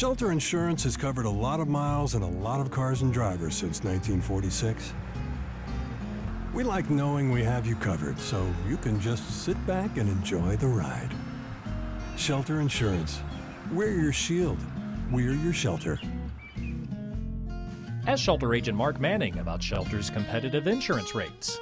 Shelter Insurance has covered a lot of miles and a lot of cars and drivers since 1946. We like knowing we have you covered, so you can just sit back and enjoy the ride. Shelter Insurance. We're your shield. We're your shelter. Ask Shelter Agent Mark Manning about Shelter's competitive insurance rates.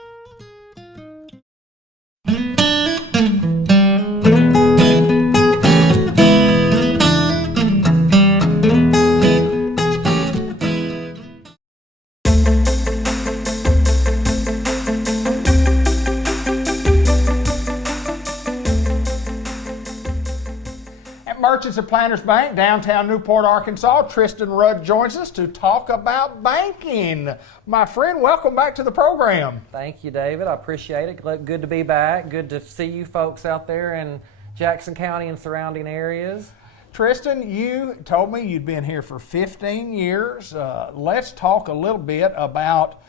Merchants and Planners Bank, downtown Newport, Arkansas. Tristan Rudd joins us to talk about banking. My friend, welcome back to the program. Thank you, David. I appreciate it. Good to be back. Good to see you folks out there in Jackson County and surrounding areas. Tristan, you told me you'd been here for 15 years. Let's talk a little bit about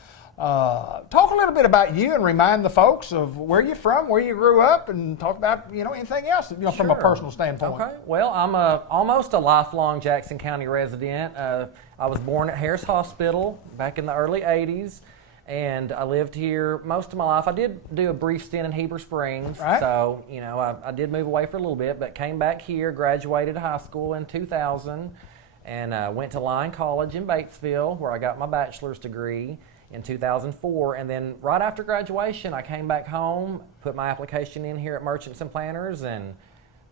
you and remind the folks of where you're from, where you grew up, and talk about anything else from a personal standpoint. Okay. Well, I'm almost a lifelong Jackson County resident. I was born at Harris Hospital back in the early '80s, and I lived here most of my life. I did do a brief stint in Heber Springs, right. So I did move away for a little bit, but came back here, graduated high school in 2000, and went to Lyon College in Batesville, where I got my bachelor's degree in 2004, and then right after graduation I came back home, put my application in here at Merchants and Planners, and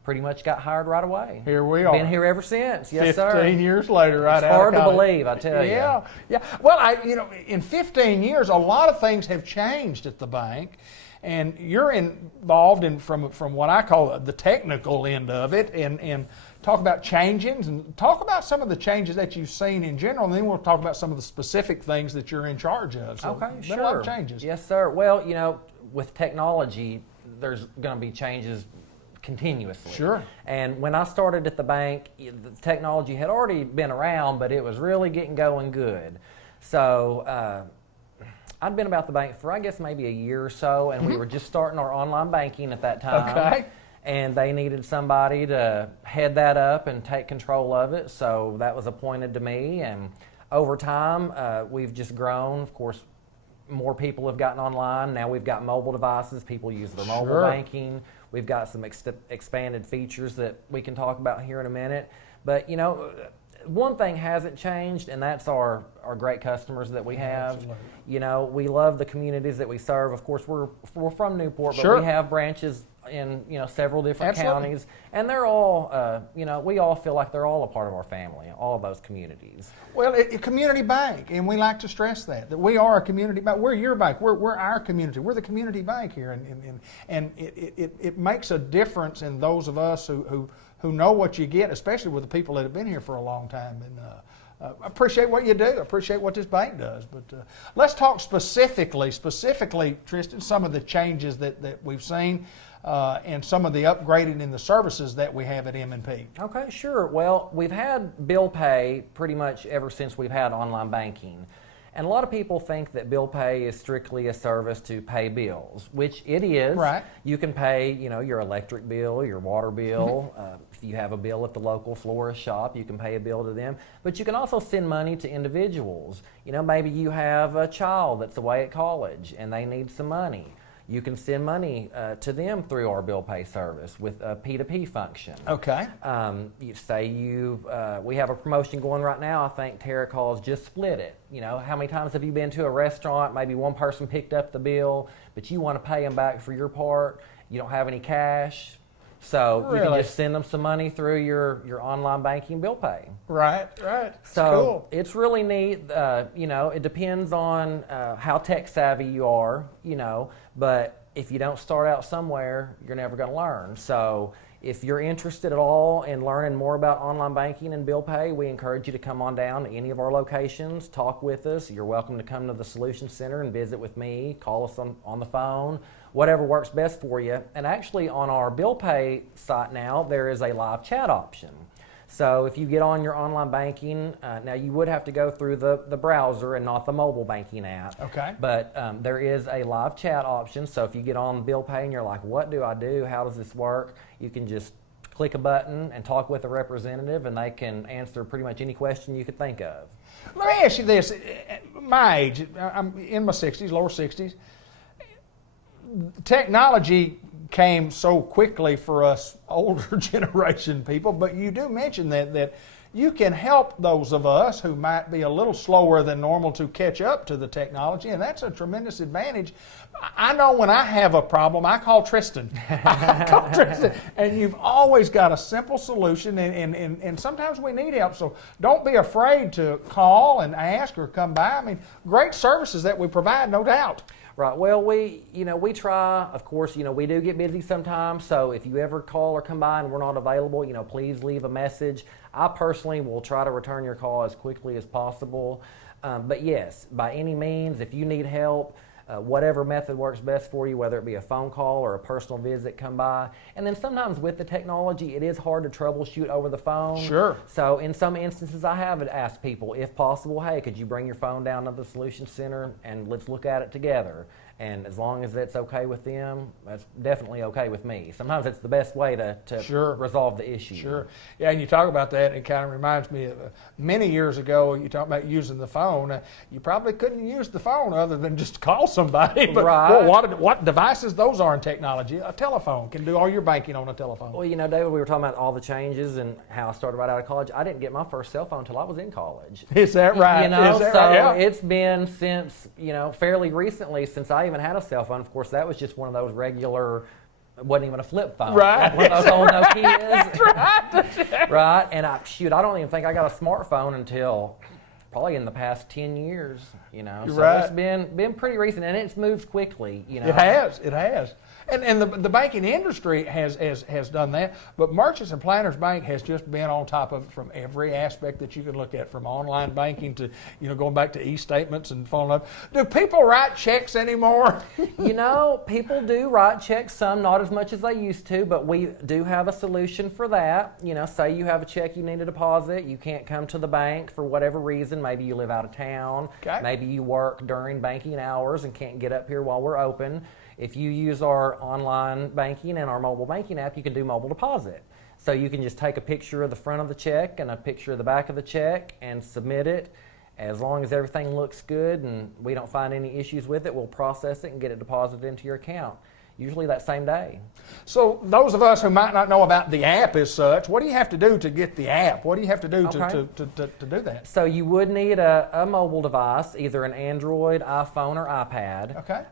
pretty much got hired right away. Here we are. Been here ever since. Yes, 15 sir. years later, right? It's hard to believe, I tell you. Yeah. Well, in 15 years, a lot of things have changed at the bank, and you're involved in from what I call the technical end of it, and talk about changes and talk about some of the changes that you've seen in general, and then we'll talk about some of the specific things that you're in charge of. So okay, sure. A lot of changes. Yes, sir. Well, with technology, there's going to be changes continuously. Sure. And when I started at the bank, the technology had already been around, but it was really getting going good. So I'd been about the bank for, I guess, maybe a year or so, and we were just starting our online banking at that time. Okay. And they needed somebody to head that up and take control of it, so that was appointed to me. And over time, we've just grown. Of course, more people have gotten online. Now we've got mobile devices. People use their mobile banking. We've got some expanded features that we can talk about here in a minute. But, one thing hasn't changed, and that's our great customers that we have. Absolutely. We love the communities that we serve. Of course, we're from Newport, but sure. we have branches in several different Absolutely. counties, and they're all we all feel like they're all a part of our family, all of those communities. Well, a community bank, and we like to stress that we are a community bank. We're your bank. We're our community. We're the community bank here, and it makes a difference in those of us who know what you get, especially with the people that have been here for a long time. And appreciate what you do. Appreciate what this bank does. But let's talk specifically, Tristan, some of the changes that we've seen and some of the upgrading in the services that we have at M&P. Okay, sure. Well, we've had bill pay pretty much ever since we've had online banking. And a lot of people think that bill pay is strictly a service to pay bills, which it is. Right. You can pay, your electric bill, your water bill. If you have a bill at the local florist shop, you can pay a bill to them. But you can also send money to individuals. Maybe you have a child that's away at college and they need some money. You can send money to them through our bill pay service with a P2P function. Okay. We have a promotion going right now. I think Tara calls Just Split It. How many times have you been to a restaurant, maybe one person picked up the bill, but you want to pay them back for your part, you don't have any cash, so you can just send them some money through your online banking bill pay. Right. So cool. It's really neat. It depends on how tech savvy you are, but if you don't start out somewhere, you're never going to learn. So if you're interested at all in learning more about online banking and bill pay, we encourage you to come on down to any of our locations, talk with us. You're welcome to come to the Solution Center and visit with me, call us on the phone, whatever works best for you. And actually on our bill pay site now, there is a live chat option. So if you get on your online banking, now you would have to go through the browser and not the mobile banking app. Okay. But there is a live chat option. So if you get on bill pay and you're like, what do I do? How does this work? You can just click a button and talk with a representative, and they can answer pretty much any question you could think of. Let me ask you this. My age, I'm in my 60s, lower 60s. Technology came so quickly for us older generation people, but you do mention that you can help those of us who might be a little slower than normal to catch up to the technology, and that's a tremendous advantage. I know when I have a problem, I call Tristan. And you've always got a simple solution, and sometimes we need help, so don't be afraid to call and ask or come by. I mean, great services that we provide, no doubt. Right. Well, we try. Of course, we do get busy sometimes. So if you ever call or come by and we're not available, please leave a message. I personally will try to return your call as quickly as possible. But yes, by any means, if you need help, whatever method works best for you, whether it be a phone call or a personal visit, come by. And then sometimes with the technology, it is hard to troubleshoot over the phone. Sure. So in some instances, I have asked people, if possible, hey, could you bring your phone down to the Solution Center and let's look at it together? And as long as that's okay with them, that's definitely okay with me. Sometimes it's the best way to Sure. resolve the issue. Sure. Yeah, and you talk about that, it kind of reminds me of many years ago, you talk about using the phone. You probably couldn't use the phone other than just call somebody. But Right. what devices those are in technology? A telephone can do all your banking on a telephone. Well, David, we were talking about all the changes and how I started right out of college. I didn't get my first cell phone until I was in college. Is that right? Is that right? Yeah. It's been since, fairly recently since I even had a cell phone. Of course, that was just one of those regular, wasn't even a flip phone. Right. One of those old Nokias. Right. Right. And I don't even think I got a smartphone until probably in the past 10 years, So right. It's been pretty recent, and it's moved quickly, It has. And the banking industry has done that, but Merchants and Planners Bank has just been on top of it from every aspect that you can look at, from online banking to going back to e-statements and following up. Do people write checks anymore? People do write checks, some not as much as they used to, but we do have a solution for that. Say you have a check you need to deposit, you can't come to the bank for whatever reason. Maybe you live out of town, okay. Maybe you work during banking hours and can't get up here while we're open. If you use our online banking and our mobile banking app, you can do mobile deposit. So you can just take a picture of the front of the check and a picture of the back of the check and submit it. As long as everything looks good and we don't find any issues with it, we'll process it and get it deposited into your account, usually that same day. So those of us who might not know about the app as such, what do you have to do to get the app? What do you have to do to do that? So you would need a mobile device, either an Android, iPhone, or iPad. Okay.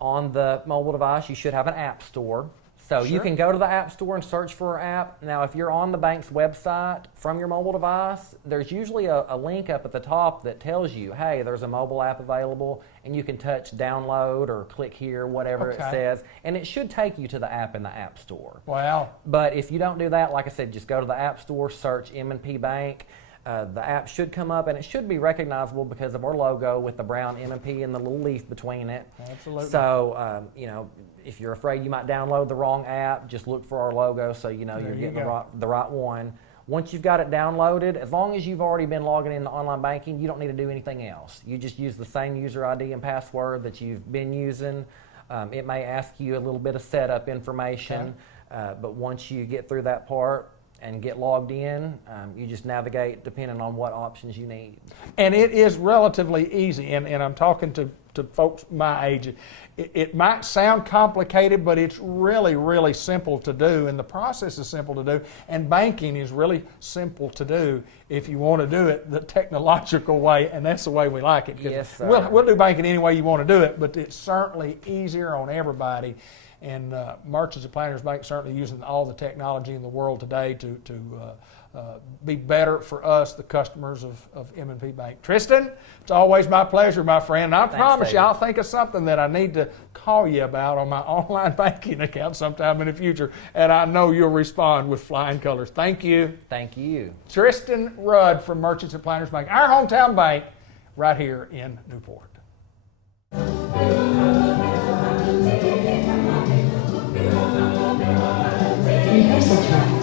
On the mobile device, you should have an app store. So you can go to the App Store and search for our app. Now, if you're on the bank's website from your mobile device, there's usually a link up at the top that tells you, hey, there's a mobile app available, and you can touch download or click here, whatever it says, and it should take you to the app in the App Store. Wow. But if you don't do that, like I said, just go to the App Store, search M&P Bank. The app should come up, and it should be recognizable because of our logo with the brown M&P and the little leaf between it. Absolutely. So, if you're afraid you might download the wrong app, just look for our logo so you're getting the right one. Once you've got it downloaded, as long as you've already been logging into online banking, you don't need to do anything else. You just use the same user ID and password that you've been using. It may ask you a little bit of setup information, but once you get through that part and get logged in, you just navigate depending on what options you need. And it is relatively easy, and I'm talking to folks my age. It might sound complicated, but it's really, really simple to do, and the process is simple to do, and banking is really simple to do if you want to do it the technological way, and that's the way we like it. Yes, sir. We'll do banking any way you want to do it, but it's certainly easier on everybody. And Merchants and Planners Bank certainly using all the technology in the world today to be better for us, the customers of M&P Bank. Tristan, it's always my pleasure, my friend. I promise you I'll think of something that I need to call you about on my online banking account sometime in the future, and I know you'll respond with flying colors. Thank you. Thank you. Tristan Rudd from Merchants and Planners Bank, our hometown bank right here in Newport. Rehearsal tracks.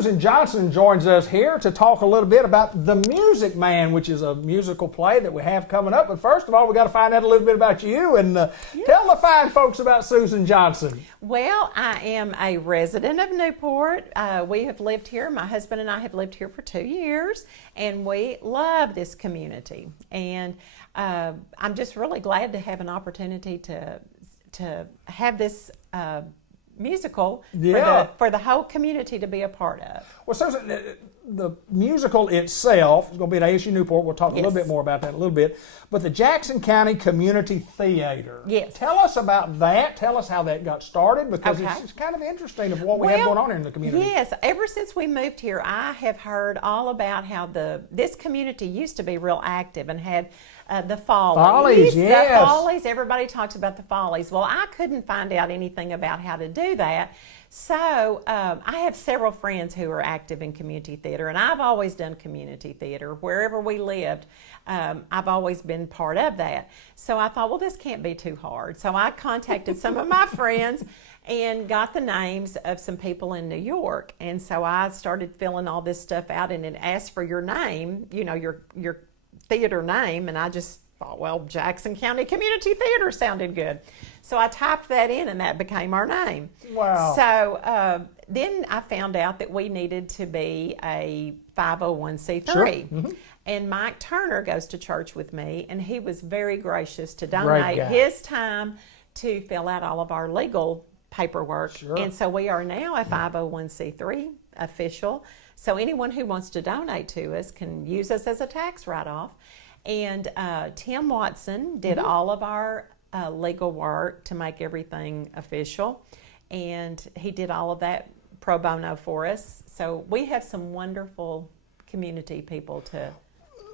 Susan Johnson joins us here to talk a little bit about The Music Man, which is a musical play that we have coming up. But first of all, we got to find out a little bit about you and tell the fine folks about Susan Johnson. Well, I am a resident of Newport. We have lived here. My husband and I have lived here for 2 years, and we love this community. And I'm just really glad to have an opportunity to have this musical for the whole community to be a part of. Well, Susan, the musical itself is going to be at ASU Newport. We'll talk a little bit more about that in a little bit. But the Jackson County Community Theater. Yes. Tell us about that. Tell us how that got started, because it's kind of interesting of what we have going on here in the community. Yes. Ever since we moved here, I have heard all about how this community used to be real active and had the Follies. Yes. The Follies. Everybody talks about the Follies. Well, I couldn't find out anything about how to do that. So I have several friends who are active in community theater, and I've always done community theater. Wherever we lived, I've always been part of that. So I thought, well, this can't be too hard. So I contacted some of my friends and got the names of some people in New York. And so I started filling all this stuff out, and it asked for your name, your theater name, and I just thought, well, Jackson County Community Theater sounded good. So I typed that in, and that became our name. Wow. So then I found out that we needed to be a 501c3. Sure. Mm-hmm. And Mike Turner goes to church with me, and he was very gracious to donate his time to fill out all of our legal paperwork. Sure. And so we are now a 501c3 official. So anyone who wants to donate to us can use us as a tax write-off. And Tim Watson did all of our legal work to make everything official, and he did all of that pro bono for us. So we have some wonderful community people to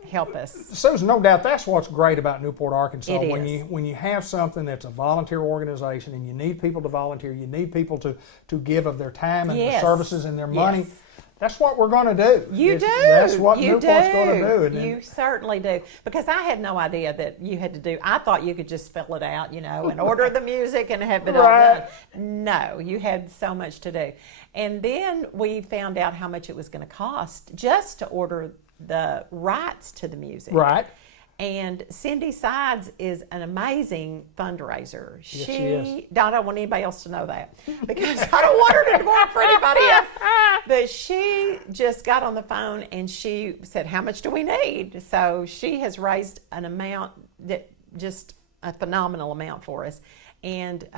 help us. Susan, no doubt that's what's great about Newport, Arkansas. It when is. you have something that's a volunteer organization, and you need people to volunteer, you need people to give of their time and their services and their money. Yes. That's what we're going to do. You do. That's what you Newport's do. going to do. You certainly do. Because I had no idea that you had to do. I thought you could just fill it out, and order the music and have it all done. No, you had so much to do. And then we found out how much it was going to cost just to order the rights to the music. Right. And Cindy Sides is an amazing fundraiser. Yes, she is. I don't want anybody else to know that, because I don't want her to work for anybody else. But she just got on the phone and she said, how much do we need? So she has raised an amount that just a phenomenal amount for us. And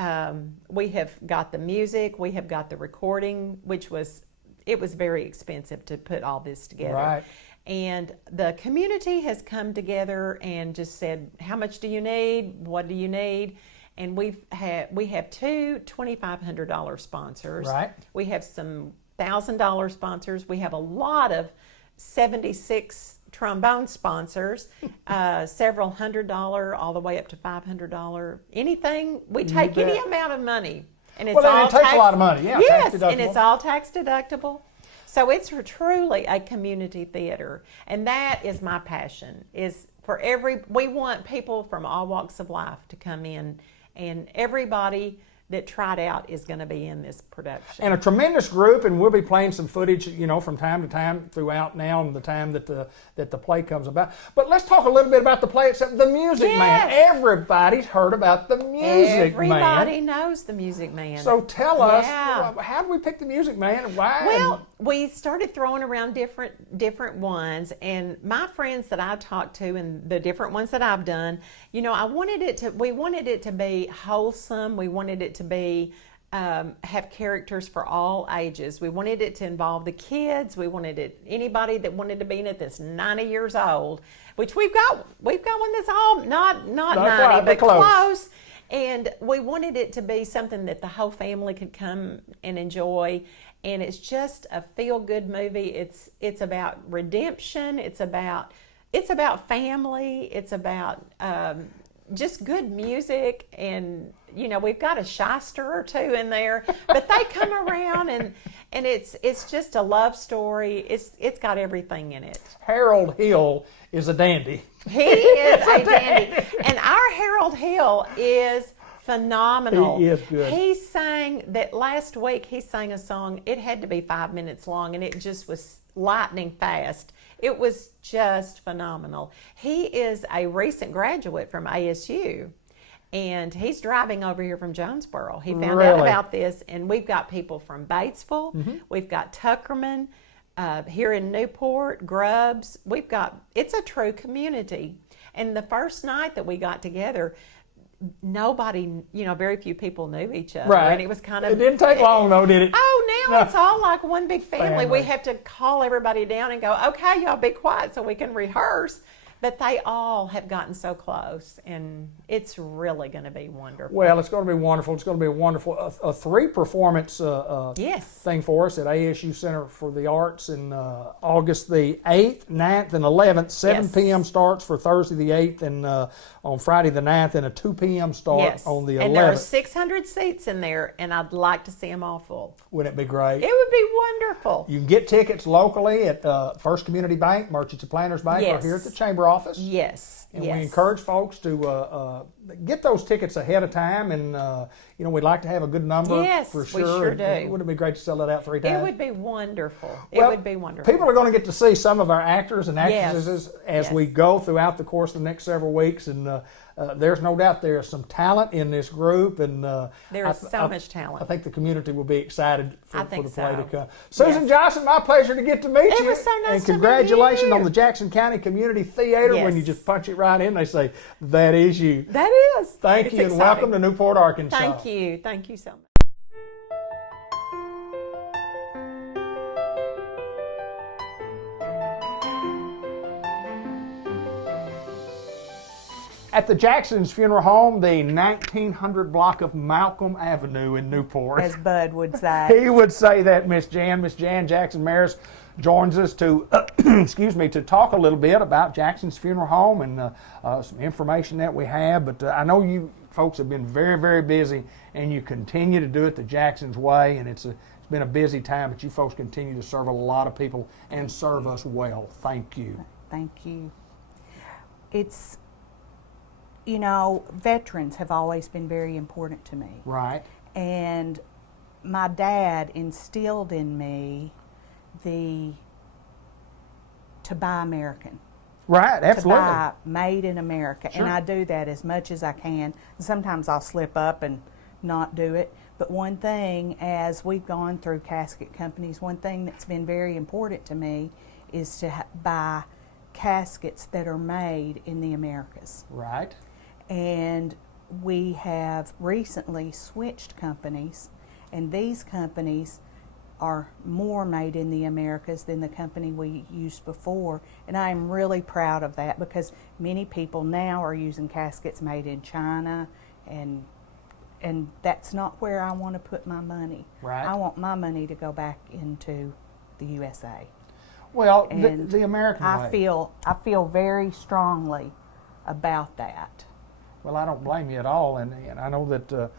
we have got the music, we have got the recording, it was very expensive to put all this together. Right. And the community has come together and just said, how much do you need? What do you need? And we have two $2,500 sponsors. Right. We have some $1,000 sponsors. We have a lot of 76 trombone sponsors, several $100 all the way up to $500. Anything, we take any amount of money. And it's all it takes a lot of money. Yeah, yes, tax and it's all tax deductible. So it's truly a community theater, and that is my passion. We want people from all walks of life to come in, and everybody that tried out is going to be in this production. And a tremendous group, and we'll be playing some footage, from time to time throughout now and the time that the play comes about. But let's talk a little bit about the play itself. The Music Man. Everybody's heard about the Music Man. Everybody knows the Music Man. So tell us, how did we pick the Music Man and why? Well, we started throwing around different ones, and my friends that I talked to and the different ones that I've done, we wanted it to be wholesome. We wanted it to be have characters for all ages. We wanted it to involve the kids. We wanted anybody that wanted to be in it that's 90 years old, which we've got one that's all not 90 but close. And we wanted it to be something that the whole family could come and enjoy. And it's just a feel-good movie. It's about redemption. It's about family. It's about just good music, and we've got a shyster or two in there, but they come around, and it's just a love story. It's got everything in it. Harold Hill is a dandy. He is a dandy, and our Harold Hill is phenomenal. He is good. He sang that last week. He sang a song. It had to be 5 minutes long, and it just was lightning fast. It was just phenomenal. He is a recent graduate from ASU, and he's driving over here from Jonesboro. He found out about this, and we've got people from Batesville. We've got Tuckerman here in Newport, Grubbs. It's a true community. And the first night that we got together, nobody, very few people knew each other. Right. And it was kind of... It didn't take long, though, did it? Oh, now No. it's all like one big family. We Family. have to call everybody down and go, okay, y'all be quiet so we can rehearse. But they all have gotten so close, and it's really going to be wonderful. Well, it's going to be wonderful. It's going to be a wonderful, a 3-performance Yes. thing for us at ASU Center for the Arts in August the 8th, 9th, and 11th. 7 Yes. p.m. starts for Thursday the 8th, and on Friday the 9th, and a 2 p.m. start Yes. on the 11th. And there are 600 seats in there, and I'd like to see them all full. Wouldn't it be great? It would be wonderful. You can get tickets locally at First Community Bank, Merchants and Planners Bank, or Yes. here at the Chamber office. Yes. And yes. we encourage folks to get those tickets ahead of time, and we'd like to have a good number Yes, for we sure. sure And do. Wouldn't it be great to sell it out 3 times? It would be wonderful. Well, It would be wonderful. People are going to get to see some of our actors and Yes. actresses as Yes. we go throughout the course of the next several weeks, and there's no doubt there's some talent in this group, and There is so much talent. I think the community will be excited for I think the play so. to come. Susan Yes. Johnson, my pleasure to get to meet It you. was so nice and to meet congratulations you. on the Jackson County Community Theater. When you Yes. just punch it right in, they say, that is you. That is. Thank It's you, and exciting. welcome to Newport, Arkansas. Thank you. Thank you so much. At the Jackson's Funeral Home, the 1900 block of Malcolm Avenue in Newport. As Bud would say. He would say that, Miss Jan. Miss Jan Jackson Maris joins us to, to talk a little bit about Jackson's Funeral Home and some information that we have. But I know you folks have been very, very busy, and you continue to do it the Jackson's way, and it's been a busy time, but you folks continue to serve a lot of people and serve us well. Thank you. Thank you. It's, veterans have always been very important to me. Right. And my dad instilled in me to buy American. Right, absolutely. To buy made in America. Sure. And I do that as much as I can. Sometimes I'll slip up and not do it. But one thing, as we've gone through casket companies, one thing that's been very important to me is to buy caskets that are made in the Americas. Right. And we have recently switched companies, and these companies are more made in the Americas than the company we used before. And I am really proud of that, because many people now are using caskets made in China, and that's not where I want to put my money. Right. I want my money to go back into the USA. Well, And the American way. I feel very strongly about that. Well, I don't blame you at all, and I know that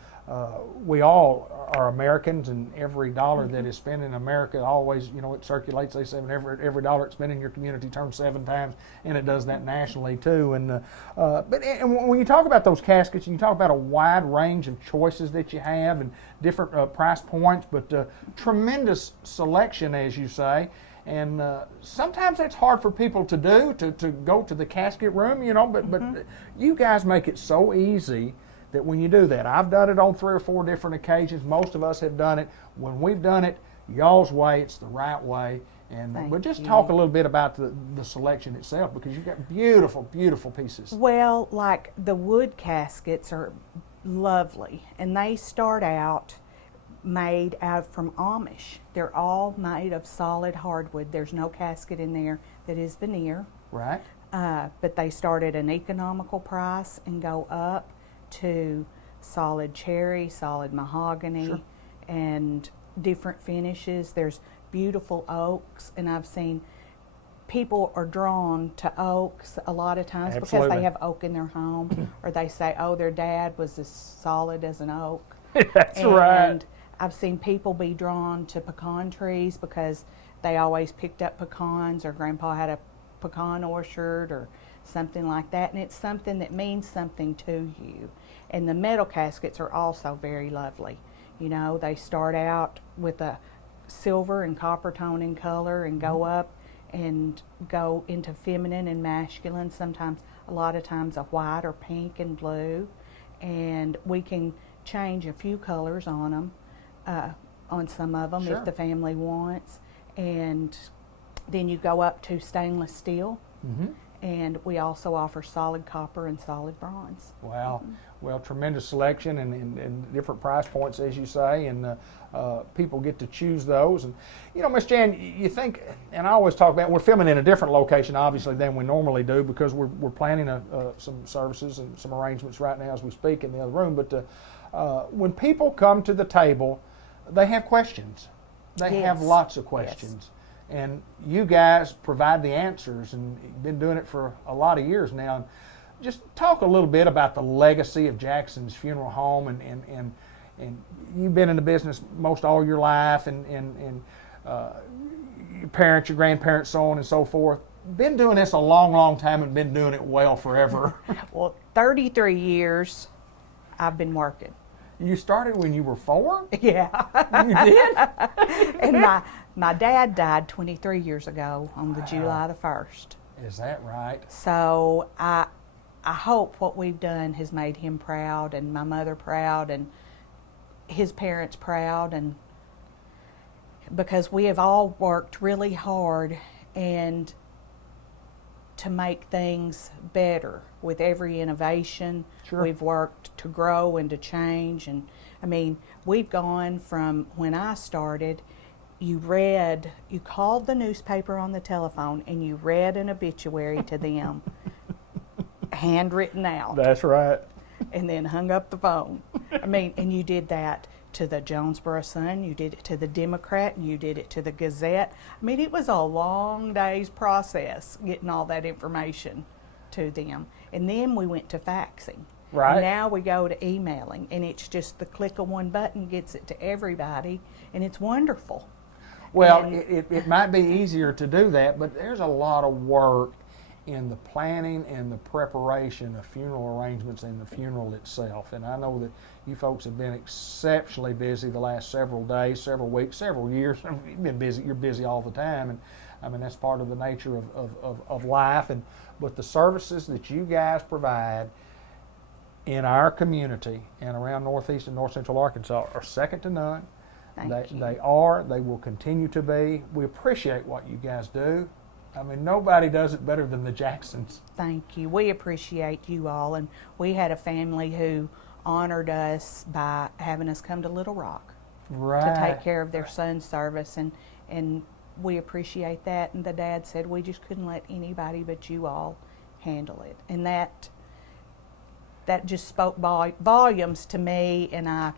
we all are Americans, and every dollar that is spent in America always, it circulates. They say every dollar it's spent in your community turns 7 times, and it does that nationally too. And when you talk about those caskets, you talk about a wide range of choices that you have and different price points, but tremendous selection, as you say. And sometimes that's hard for people to do, to go to the casket room, but you guys make it so easy that when you do that, I've done it on 3 or 4 different occasions. Most of us have done it. When we've done it y'all's way, it's the right way. And but just talk a little bit about the selection itself, because you've got beautiful, beautiful pieces. Well, like the wood caskets are lovely, and they start out made out from Amish. They're all made of solid hardwood. There's no casket in there that is veneer. Right. But they start at an economical price and go up to solid cherry, solid mahogany, Sure. and different finishes. There's beautiful oaks, and I've seen people are drawn to oaks a lot of times because Absolutely. they have oak in their home, or they say, oh, their dad was as solid as an oak. That's right. And I've seen people be drawn to pecan trees because they always picked up pecans, or grandpa had a pecan orchard or something like that, and it's something that means something to you. And the metal caskets are also very lovely. You know, they start out with a silver and copper tone in color and go up and go into feminine and masculine, sometimes, a lot of times, a white or pink and blue. And we can change a few colors on them, on some of them, Sure. if the family wants. And then you go up to stainless steel. And we also offer solid copper and solid bronze. Wow. Well, tremendous selection and different price points, as you say, and people get to choose those. And, you know, Miss Jan, you think, and I always talk about, we're filming in a different location, obviously, than we normally do because we're planning some services and some arrangements right now as we speak in the other room. But when people come to the table, they have questions. They have lots of questions. And you guys provide the answers, and you've been doing it for a lot of years now. And just talk a little bit about the legacy of Jackson's Funeral Home, and you've been in the business most all your life, and your parents, your grandparents, so on and so forth. Been doing this a long, long time and been doing it well forever. Well, 33 years I've been working. You started when you were 4? Yeah. You did? And my dad died 23 years ago on the July the 1st. Is that right? So I hope what we've done has made him proud, and my mother proud, and his parents proud, and because we have all worked really hard and to make things better with every innovation. Sure. We've worked to grow and to change, and I mean, we've gone from when I started, you called the newspaper on the telephone and you read an obituary to them, handwritten out. That's right. And then hung up the phone. I mean, and you did that to the Jonesboro Sun, you did it to the Democrat, and you did it to the Gazette. I mean, it was a long day's process getting all that information to them. And then we went to faxing. Right. And now we go to emailing, and it's just the click of one button gets it to everybody, and it's wonderful. Well, And- it might be easier to do that, but there's a lot of work in the planning and the preparation of funeral arrangements and the funeral itself. And I know that you folks have been exceptionally busy the last several days, several weeks, several years. You've been busy. You're busy all the time, and I mean that's part of the nature of life. But the services that you guys provide in our community and around Northeast and North Central Arkansas are second to none. Thank you. They are. They will continue to be. We appreciate what you guys do. I mean, nobody does it better than the Jacksons. Thank you. We appreciate you all, and we had a family who honored us by having us come to Little Rock Right. to take care of their son's service, and we appreciate that. And the dad said we just couldn't let anybody but you all handle it, and that just spoke volumes to me, and I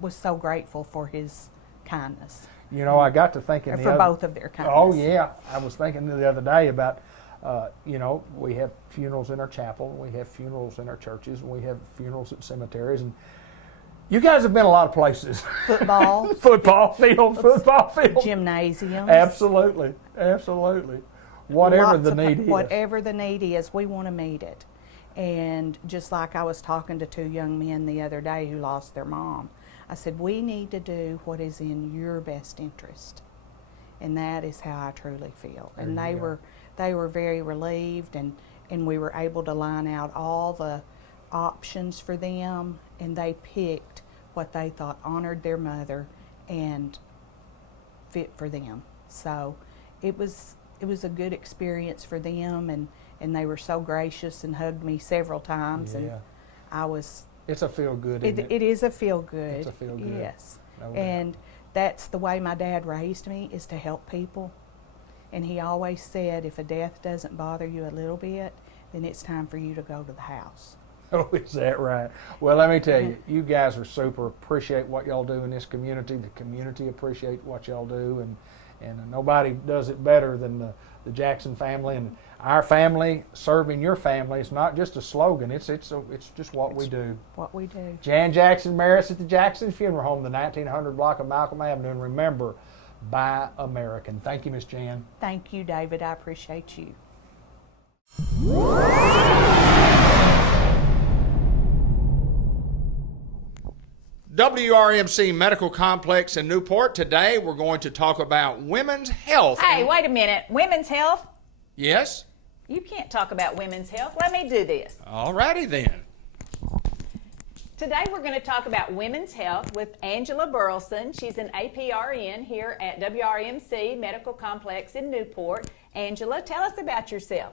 was so grateful for his kindness. You know, I got to thinking For both of their kindness. Oh yeah, I was thinking the other day about, you know, we have funerals in our chapel, we have funerals in our churches, we have funerals at cemeteries, and you guys have been a lot of places. Football, football field, gymnasiums. Absolutely, absolutely. Whatever Lots the of need is. Whatever the need is, we want to meet it. And just like I was talking to 2 young men the other day who lost their mom, I said, we need to do what is in your best interest. And that is how I truly feel. And There you they were very relieved, and we were able to line out all the options for them, and they picked what they thought honored their mother and fit for them. So it was a good experience for them, and they were so gracious and hugged me several times, and Yeah. I was. It's a feel good, isn't it? It is a feel good. It's a feel good. Yes. No doubt. And that's the way my dad raised me, is to help people. And he always said, if a death doesn't bother you a little bit, then it's time for you to go to the house. Oh, is that right? Well, let me tell you, you guys are super. Appreciate what y'all do in this community. The community appreciate what y'all do, and nobody does it better than the Jackson family and our family serving your family. It's not just a slogan. It's just what we do. What we do. Jan Jackson Maris at the Jackson Funeral Home, the 1900 block of Malcolm Avenue, and remember, buy American. Thank you, Miss Jan. Thank you, David. I appreciate you. WRMC Medical Complex in Newport. Today we're going to talk about women's health. Hey, wait a minute. Women's health? Yes? You can't talk about women's health. Let me do this. All righty then. Today we're going to talk about women's health with Angela Burleson. She's an APRN here at WRMC Medical Complex in Newport. Angela, tell us about yourself.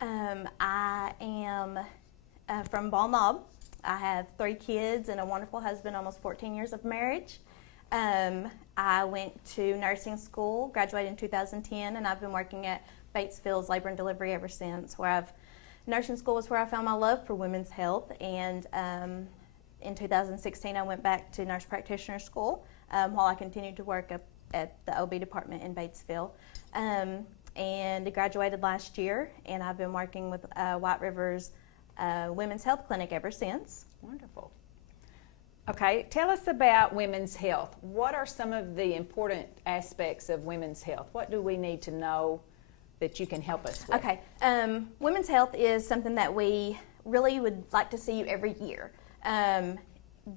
I am from Ball Knob. I have 3 kids and a wonderful husband, almost 14 years of marriage. I went to nursing school, graduated in 2010, and I've been working at Batesville's Labor and Delivery ever since. Nursing school was where I found my love for women's health, and in 2016 I went back to nurse practitioner school while I continued to work up at the OB department in Batesville. And graduated last year, and I've been working with White River's Women's Health Clinic ever since. Wonderful. Okay, tell us about women's health. What are some of the important aspects of women's health? What do we need to know that you can help us with? Okay, women's health is something that we really would like to see you every year.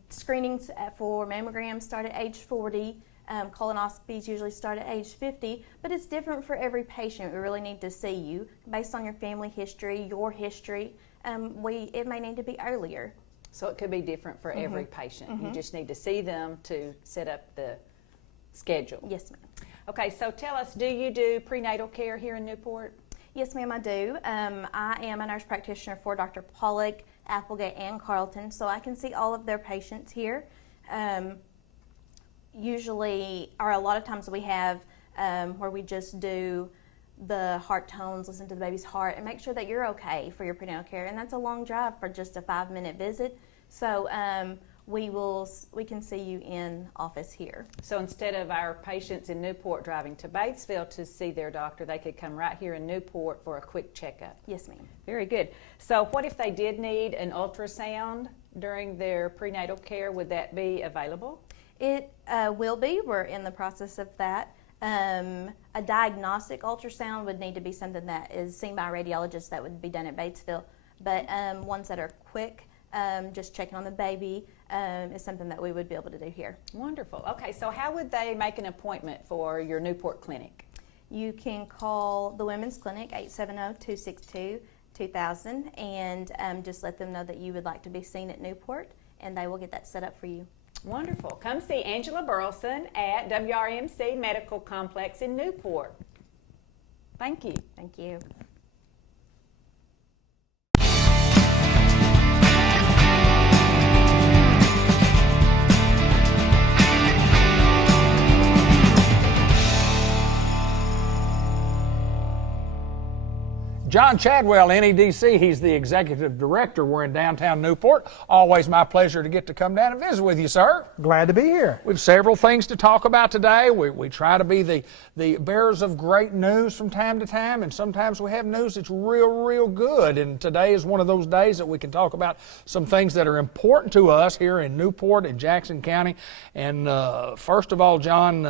Screenings for mammograms start at age 40. Colonoscopies usually start at age 50, but it's different for every patient. We really need to see you based on your family history, your history. It may need to be earlier. So it could be different for every patient. You just need to see them to set up the schedule. Yes, ma'am. Okay, so tell us, do you do prenatal care here in Newport? Yes, ma'am, I do. I am a nurse practitioner for Dr. Pollock, Applegate, and Carlton, so I can see all of their patients here. Usually, or a lot of times we have where we just do the heart tones, listen to the baby's heart, and make sure that you're okay for your prenatal care. And that's a long drive for just a 5-minute visit. So we can see you in office here. So instead of our patients in Newport driving to Batesville to see their doctor, they could come right here in Newport for a quick checkup. Yes, ma'am. Very good. So what if they did need an ultrasound during their prenatal care? Would that be available? It will be. We're in the process of that. A diagnostic ultrasound would need to be something that is seen by a radiologist. That would be done at Batesville. But ones that are quick, just checking on the baby, is something that we would be able to do here. Wonderful. Okay, so how would they make an appointment for your Newport clinic? You can call the Women's Clinic, 870-262-2000, and just let them know that you would like to be seen at Newport, and they will get that set up for you. Wonderful. Come see Angela Burleson at WRMC Medical Complex in Newport. Thank you. Thank you. John Chadwell, NEDC, he's the executive director. We're in downtown Newport. Always my pleasure to get to come down and visit with you, sir. Glad to be here. We have several things to talk about today. We try to be the bearers of great news from time to time, and sometimes we have news that's real good. And today is one of those days that we can talk about some things that are important to us here in Newport and Jackson County. And first of all, John,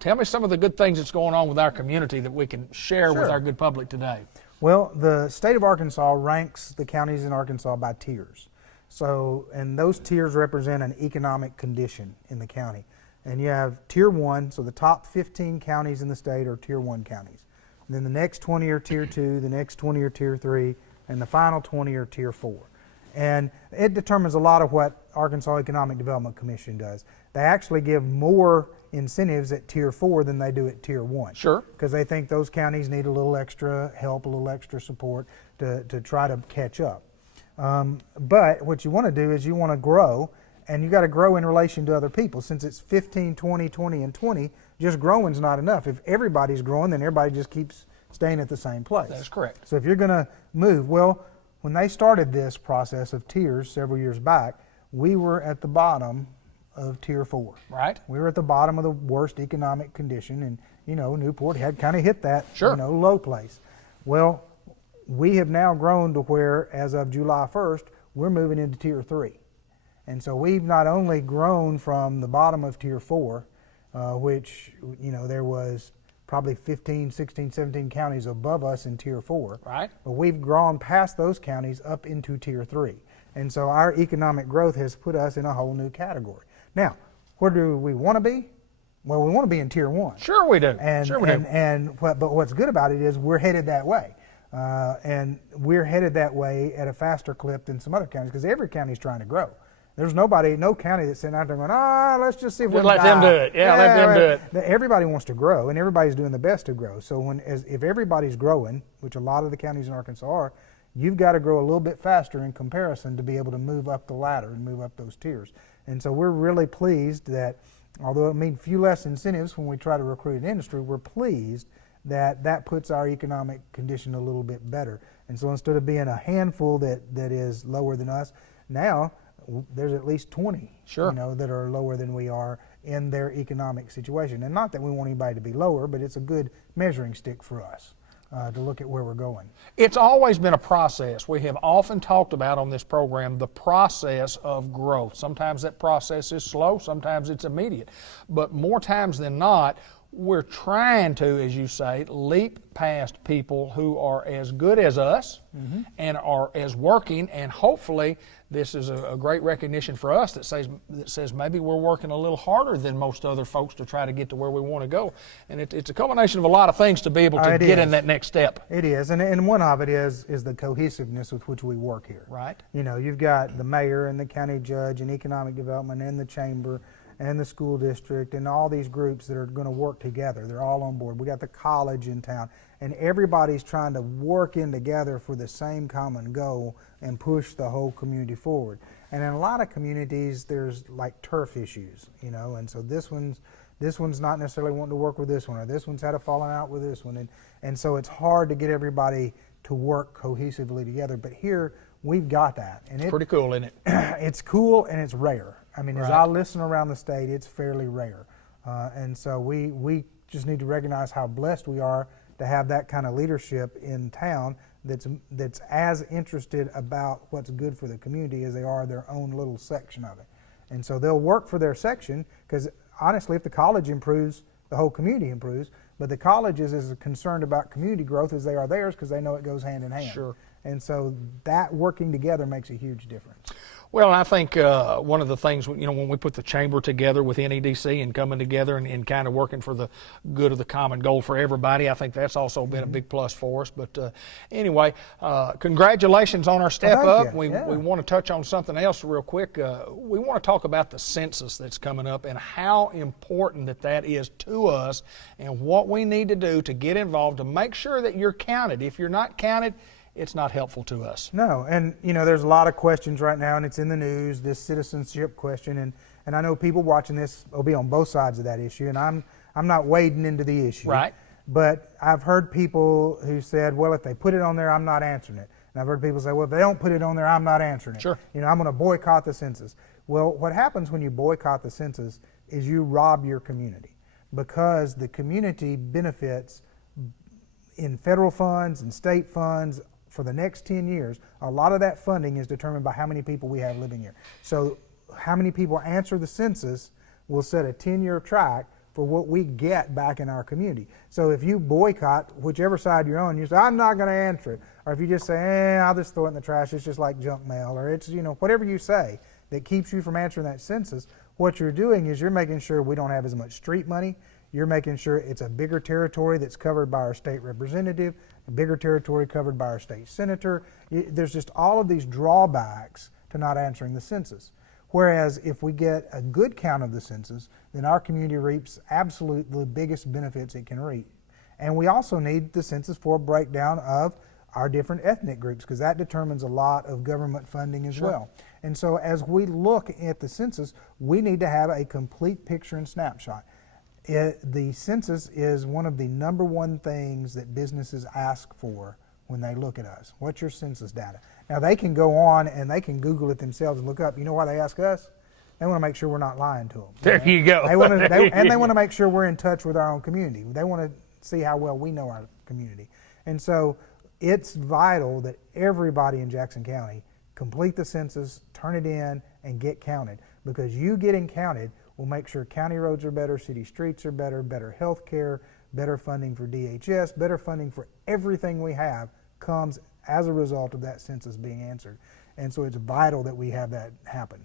tell me some of the good things that's going on with our community that we can share with our good public today. Well, the state of Arkansas ranks the counties in Arkansas by tiers. So, and those tiers represent an economic condition in the county. And you have tier 1, so the top 15 counties in the state are tier 1 counties. And then the next 20 are tier 2, the next 20 are tier 3, and the final 20 are tier 4. And it determines a lot of what Arkansas Economic Development Commission does. They actually give more incentives at tier 4 than they do at tier 1. Sure. Because they think those counties need a little extra help, a little extra support to try to catch up. But what you want to do is you want to grow, and you got to grow in relation to other people. Since it's 15, 20, 20, and 20, just growing's not enough. If everybody's growing, then everybody just keeps staying at the same place. That's correct. So if you're going to move, well, when they started this process of tiers several years back, we were at the bottom of tier 4. Right. We were at the bottom of the worst economic condition, and Newport had kind of hit that low place. Well, we have now grown to where, as of July 1st, we're moving into tier 3. And so we've not only grown from the bottom of tier 4, which there was probably 15, 16, 17 counties above us in Tier 4. Right. But we've grown past those counties up into Tier 3. And so our economic growth has put us in a whole new category. Now, where do we want to be? Well, we want to be in Tier 1. Sure we do. And, sure we do. But what's good about it is we're headed that way. And we're headed that way at a faster clip than some other counties because every county's trying to grow. There's no county that's sitting out there going, let's just see if we can let them do it. Yeah, let them do it. Everybody wants to grow, and everybody's doing the best to grow. So if everybody's growing, which a lot of the counties in Arkansas are, you've got to grow a little bit faster in comparison to be able to move up the ladder and move up those tiers. And so we're really pleased that, although it means few less incentives when we try to recruit an industry, we're pleased that puts our economic condition a little bit better. And so instead of being a handful that is lower than us, now there's at least 20 that are lower than we are in their economic situation. And not that we want anybody to be lower, but it's a good measuring stick for us to look at where we're going. It's always been a process. We have often talked about on this program the process of growth. Sometimes that process is slow, sometimes it's immediate. But more times than not, we're trying to, as you say, leap past people who are as good as us and are as working, and hopefully this is a great recognition for us that says maybe we're working a little harder than most other folks to try to get to where we want to go. And it's a combination of a lot of things to be able to get in that next step. It is, and one of it is the cohesiveness with which we work here. Right. You've got the mayor and the county judge and economic development and the chamber and the school district and all these groups that are going to work together. They're all on board. We got the college in town, and everybody's trying to work in together for the same common goal and push the whole community forward. And in a lot of communities, there's like turf issues, and so this one's not necessarily wanting to work with this one, or this one's had a falling out with this one, and so it's hard to get everybody to work cohesively together. But here we've got that, and it's pretty cool, isn't it? It's cool and it's rare. I mean, as I listen around the state, it's fairly rare. And so we just need to recognize how blessed we are to have that kind of leadership in town that's as interested about what's good for the community as they are their own little section of it. And so they'll work for their section because, honestly, if the college improves, the whole community improves. But the college is as concerned about community growth as they are theirs because they know it goes hand in hand. Sure. And so that working together makes a huge difference. Well, I think one of the things, when we put the chamber together with NEDC and coming together and kind of working for the good of the common goal for everybody, I think that's also been a big plus for us. But anyway, congratulations on our step up. We want to touch on something else real quick. We want to talk about the census that's coming up and how important that is to us and what we need to do to get involved to make sure that you're counted. If you're not counted, it's not helpful to us. No, and there's a lot of questions right now, and it's in the news, this citizenship question, and I know people watching this will be on both sides of that issue, and I'm not wading into the issue. Right. But I've heard people who said, well, if they put it on there, I'm not answering it. And I've heard people say, well, if they don't put it on there, I'm not answering it. Sure. I'm going to boycott the census. Well, what happens when you boycott the census is you rob your community because the community benefits in federal funds and state funds for the next 10 years. A lot of that funding is determined by how many people we have living here. So how many people answer the census will set a 10-year track for what we get back in our community. So if you boycott whichever side you're on, you say, I'm not going to answer it. Or if you just say, I'll just throw it in the trash, it's just like junk mail, or it's, whatever you say that keeps you from answering that census, what you're doing is you're making sure we don't have as much street money. You're making sure it's a bigger territory that's covered by our state representative, a bigger territory covered by our state senator. There's just all of these drawbacks to not answering the census. Whereas if we get a good count of the census, then our community reaps absolutely the biggest benefits it can reap. And we also need the census for a breakdown of our different ethnic groups because that determines a lot of government funding as well. And so as we look at the census, we need to have a complete picture and snapshot. The census is one of the number one things that businesses ask for when they look at us. What's your census data? Now they can go on and they can Google it themselves and look up. You know why they ask us? They want to make sure we're not lying to them. There you go. They want to make sure we're in touch with our own community. They want to see how well we know our community. And so it's vital that everybody in Jackson County complete the census, turn it in, and get counted. Because you getting counted will make sure county roads are better, city streets are better, better health care, better funding for DHS, better funding for everything we have comes as a result of that census being answered. And so it's vital that we have that happen.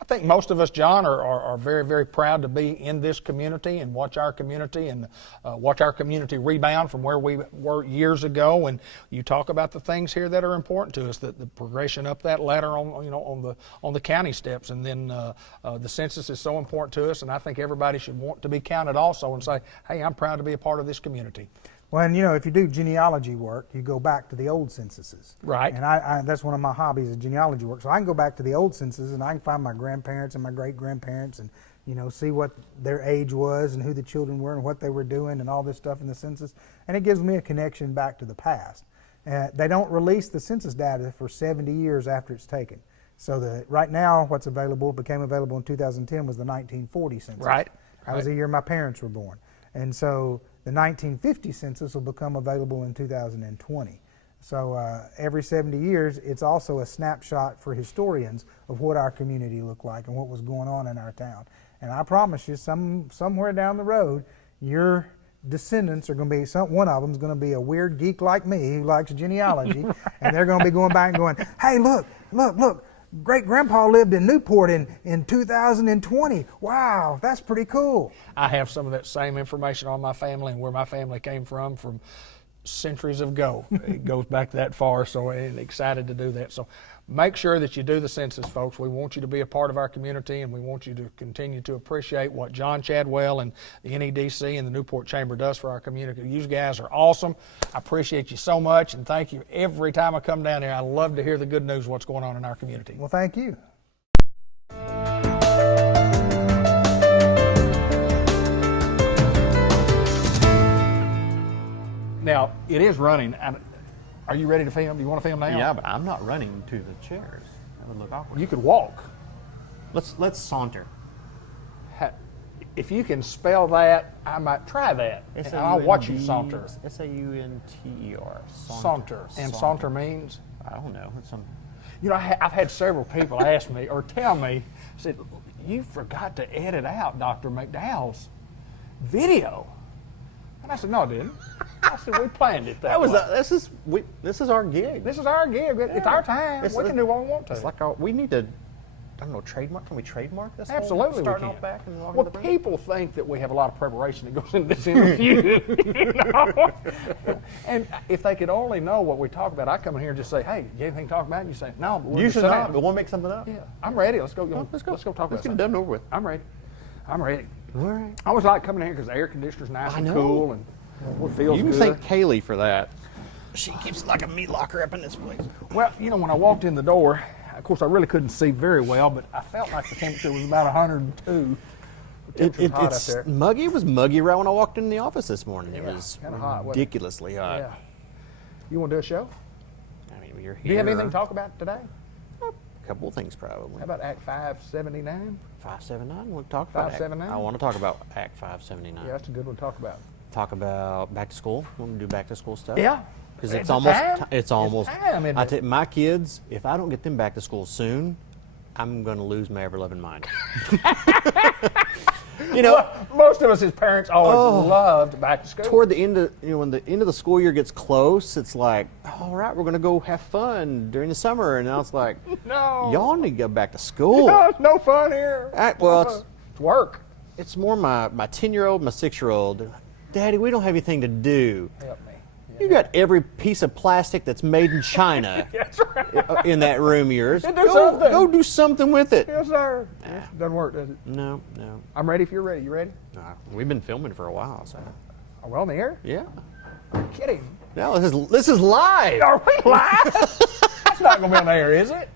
I think most of us, John, are very, very proud to be in this community and watch our community and watch our community rebound from where we were years ago. And you talk about the things here that are important to us, the progression up that ladder on the county steps, and then the census is so important to us. And I think everybody should want to be counted also and say, hey, I'm proud to be a part of this community. Well, and if you do genealogy work, you go back to the old censuses. Right. And I that's one of my hobbies is genealogy work. So I can go back to the old censuses and I can find my grandparents and my great-grandparents and, see what their age was and who the children were and what they were doing and all this stuff in the census. And it gives me a connection back to the past. They don't release the census data for 70 years after it's taken. So right now what's available, became available in 2010, was the 1940 census. Right. That was the year my parents were born. And so the 1950 census will become available in 2020. So every 70 years, it's also a snapshot for historians of what our community looked like and what was going on in our town. And I promise you, somewhere down the road, your descendants are going to be, one of them is going to be a weird geek like me who likes genealogy, and they're going to be going back and going, hey, look, great-grandpa lived in Newport in 2020. Wow, that's pretty cool. I have some of that same information on my family and where my family came from centuries ago. It goes back that far, so I'm excited to do that. So make sure that you do the census, folks. We want you to be a part of our community, and we want you to continue to appreciate what John Chadwell and the NEDC and the Newport Chamber does for our community. You guys are awesome. I appreciate you so much, and thank you every time I come down here. I love to hear the good news of what's going on in our community. Well, thank you. Now, it is running. Are you ready to film? Do you want to film now? Yeah, but I'm not running to the chairs. That would look awkward. You could walk. Let's saunter. If you can spell that, I might try that. And I'll watch you saunter. S-A-U-N-T-E-R. Saunter. And saunter means? I don't know. It's some. I've had several people ask me or tell me, said, you forgot to edit out Dr. McDowell's video. And I said, no, I didn't. I said, we planned it that way. This is our gig. This is our gig. Yeah. It's our time. We can do what we want to. It's like we need to, I don't know, trademark. Can we trademark this? Absolutely, starting we can. Off back and walking well, to the people think that we have a lot of preparation that goes into this interview. And if they could only know what we talk about, I come in here and just say, hey, you have anything to talk about? And you say, no. You should not, but we'll make something up. Yeah, I'm ready. Let's go. Let's go talk about Let's get it something. done and over with. I'm ready. All right. I always like coming in here because the air conditioner's nice and cool and it feels good. You can thank Kaylee for that. She keeps it like a meat locker up in this place. Well, when I walked in the door, of course I really couldn't see very well, but I felt like the temperature was about 102. It's muggy. It was muggy right when I walked in the office this morning. It was kind of hot, ridiculously hot. Yeah. You want to do a show? I mean, we're here. Do you have anything to talk about today? A couple of things probably. How about Act 579? 579? Want to talk about 579? I want to talk about Act 579. Yeah, that's a good one to talk about. Talk about back to school. Want to do back to school stuff? Yeah. Because it's almost time, isn't it? My kids, if I don't get them back to school soon, I'm going to lose my ever-loving mind. Most of us as parents always loved back to school. Toward the end of when the end of the school year gets close, it's like, all right, we're going to go have fun during the summer, and now it's like, no, y'all need to go back to school. No, it's no fun here. It's work. It's more my 10-year-old, my 6-year-old. Daddy, we don't have anything to do. Help me. You got every piece of plastic that's made in China That's right. in that room of yours. Go do something with it. Yes, sir. It doesn't work, does it? No. I'm ready if you're ready. You ready? We've been filming for a while, so. Are we on the air? Yeah. Are you kidding? No, this is live. Are we live? That's not going to be on the air, is it?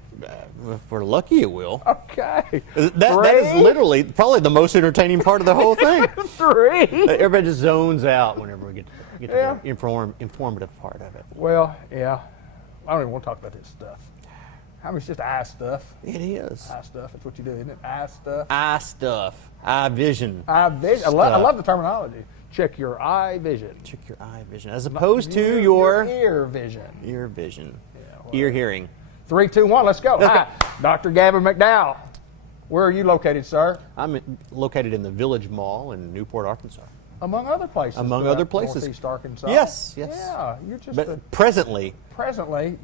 If we're lucky, it will. Okay. That is literally probably the most entertaining part of the whole thing. 3. Everybody just zones out whenever we get to the informative part of it. Well, yeah. I don't even want to talk about this stuff. I mean, it's just eye stuff. It is. Eye stuff. That's what you do, isn't it? Eye stuff. Eye stuff. Eye vision. Eye vision. I love the terminology. Check your eye vision. Check your eye vision. As opposed to your ear vision. Ear vision. Yeah, ear hearing. 3, 2, 1, let's go. Hi, Dr. Gavin McDowell. Where are you located, sir? I'm located in the Village Mall in Newport, Arkansas. Among other places. Among throughout other places. Northeast Arkansas. Yes. Yeah, you're just. But presently,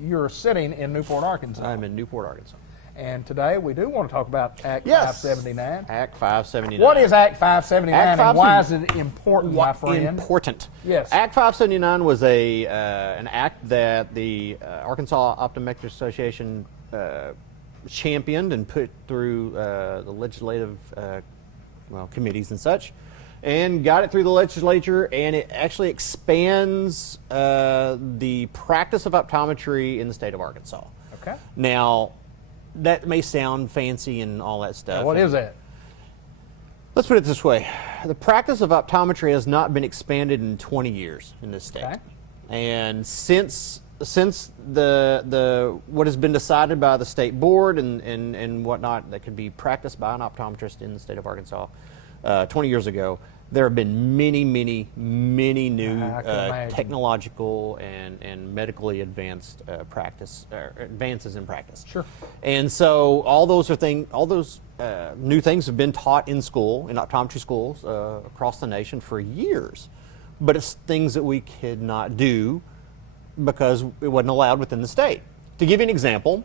you're sitting in Newport, Arkansas. I'm in Newport, Arkansas. And today we do want to talk about Act Yes. 579. Act 579. What is Act 579 Act and why is it important, my friend? Important. Yes. Act 579 was an act that the Arkansas Optometric Association championed and put through the legislative committees and such, and got it through the legislature, and it actually expands the practice of optometry in the state of Arkansas. Okay. Now, that may sound fancy and all that stuff. Now, what is that? Let's put it this way. The practice of optometry has not been expanded in 20 years in this state. Okay. And since the what has been decided by the state board and whatnot that could be practiced by an optometrist in the state of Arkansas 20 years ago, there have been many new technological and medically advanced advances in practice. Sure. And so all those new things have been taught in school, in optometry schools across the nation for years. But it's things that we could not do because it wasn't allowed within the state. To give you an example,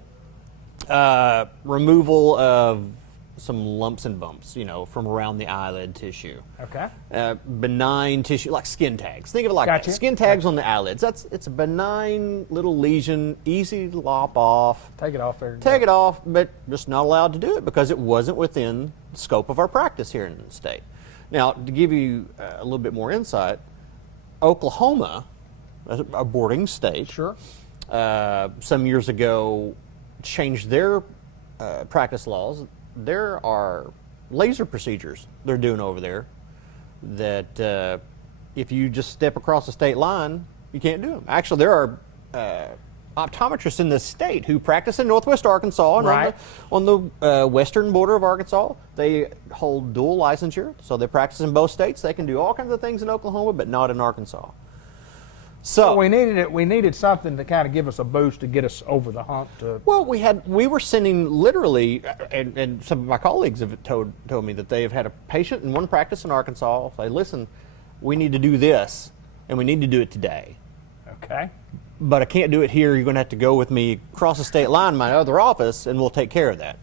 removal of some lumps and bumps, from around the eyelid tissue. Okay. Benign tissue, like skin tags. Think of it like Gotcha. that. Skin tags on the eyelids. It's a benign little lesion, easy to lop off. Take it off there. Take it off, but just not allowed to do it because it wasn't within the scope of our practice here in the state. Now, to give you a little bit more insight, Oklahoma, a bordering state, Sure. some years ago changed their practice laws. There are laser procedures they're doing over there that if you just step across the state line, you can't do them. Actually, there are optometrists in the state who practice in Northwest Arkansas and Right. on the western border of Arkansas. They hold dual licensure, so they practice in both states. They can do all kinds of things in Oklahoma, but not in Arkansas. So we needed something to kind of give us a boost to get us over the hump. Well, we were sending literally, and some of my colleagues have told me that they have had a patient in one practice in Arkansas say, listen, we need to do this, and we need to do it today. Okay. But I can't do it here. You're going to have to go with me across the state line to my other office, and we'll take care of that.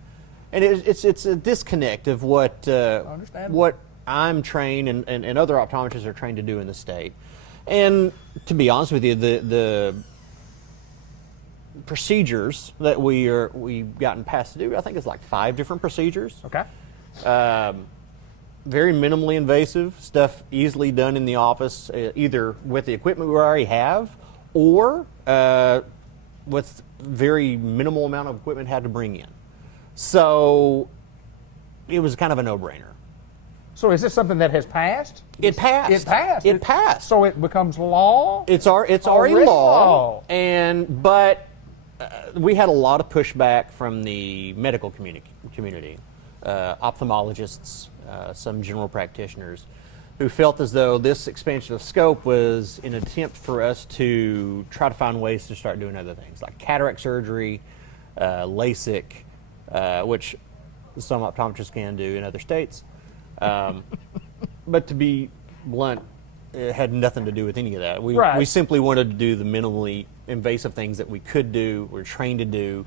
And it's a disconnect of what I'm trained and other optometrists are trained to do in the state. And to be honest with you, the procedures that we've gotten passed to do, I think it's like 5 different procedures. Okay. Very minimally invasive stuff, easily done in the office, either with the equipment we already have, or with very minimal amount of equipment had to bring in. So it was kind of a no-brainer. So is this something that has passed? It passed. It passed. It passed. So it becomes law? It's already law. But we had a lot of pushback from the medical community, ophthalmologists, some general practitioners, who felt as though this expansion of scope was an attempt for us to try to find ways to start doing other things, like cataract surgery, LASIK, which some optometrists can do in other states. But to be blunt, it had nothing to do with any of that. We simply wanted to do the minimally invasive things that we could do, we're trained to do,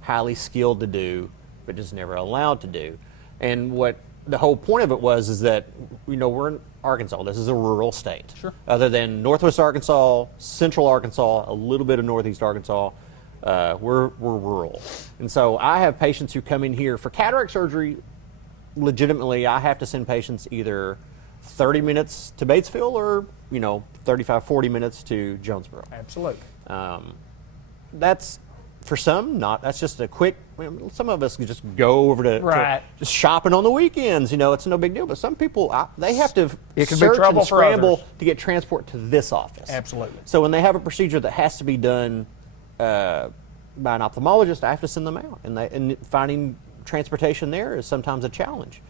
highly skilled to do, but just never allowed to do. And what the whole point of it was is that, we're in Arkansas. This is a rural state. Sure. Other than Northwest Arkansas, Central Arkansas, a little bit of Northeast Arkansas, we're rural. And so I have patients who come in here for cataract surgery. Legitimately, I have to send patients either 30 minutes to Batesville or, 35, 40 minutes to Jonesboro. Absolutely. That's, for some, that's just a quick, some of us can just go over to just shopping on the weekends, it's no big deal. But some people, they have to search and scramble to get transport to this office. Absolutely. So when they have a procedure that has to be done by an ophthalmologist, I have to send them out. And finding transportation there is sometimes a challenge.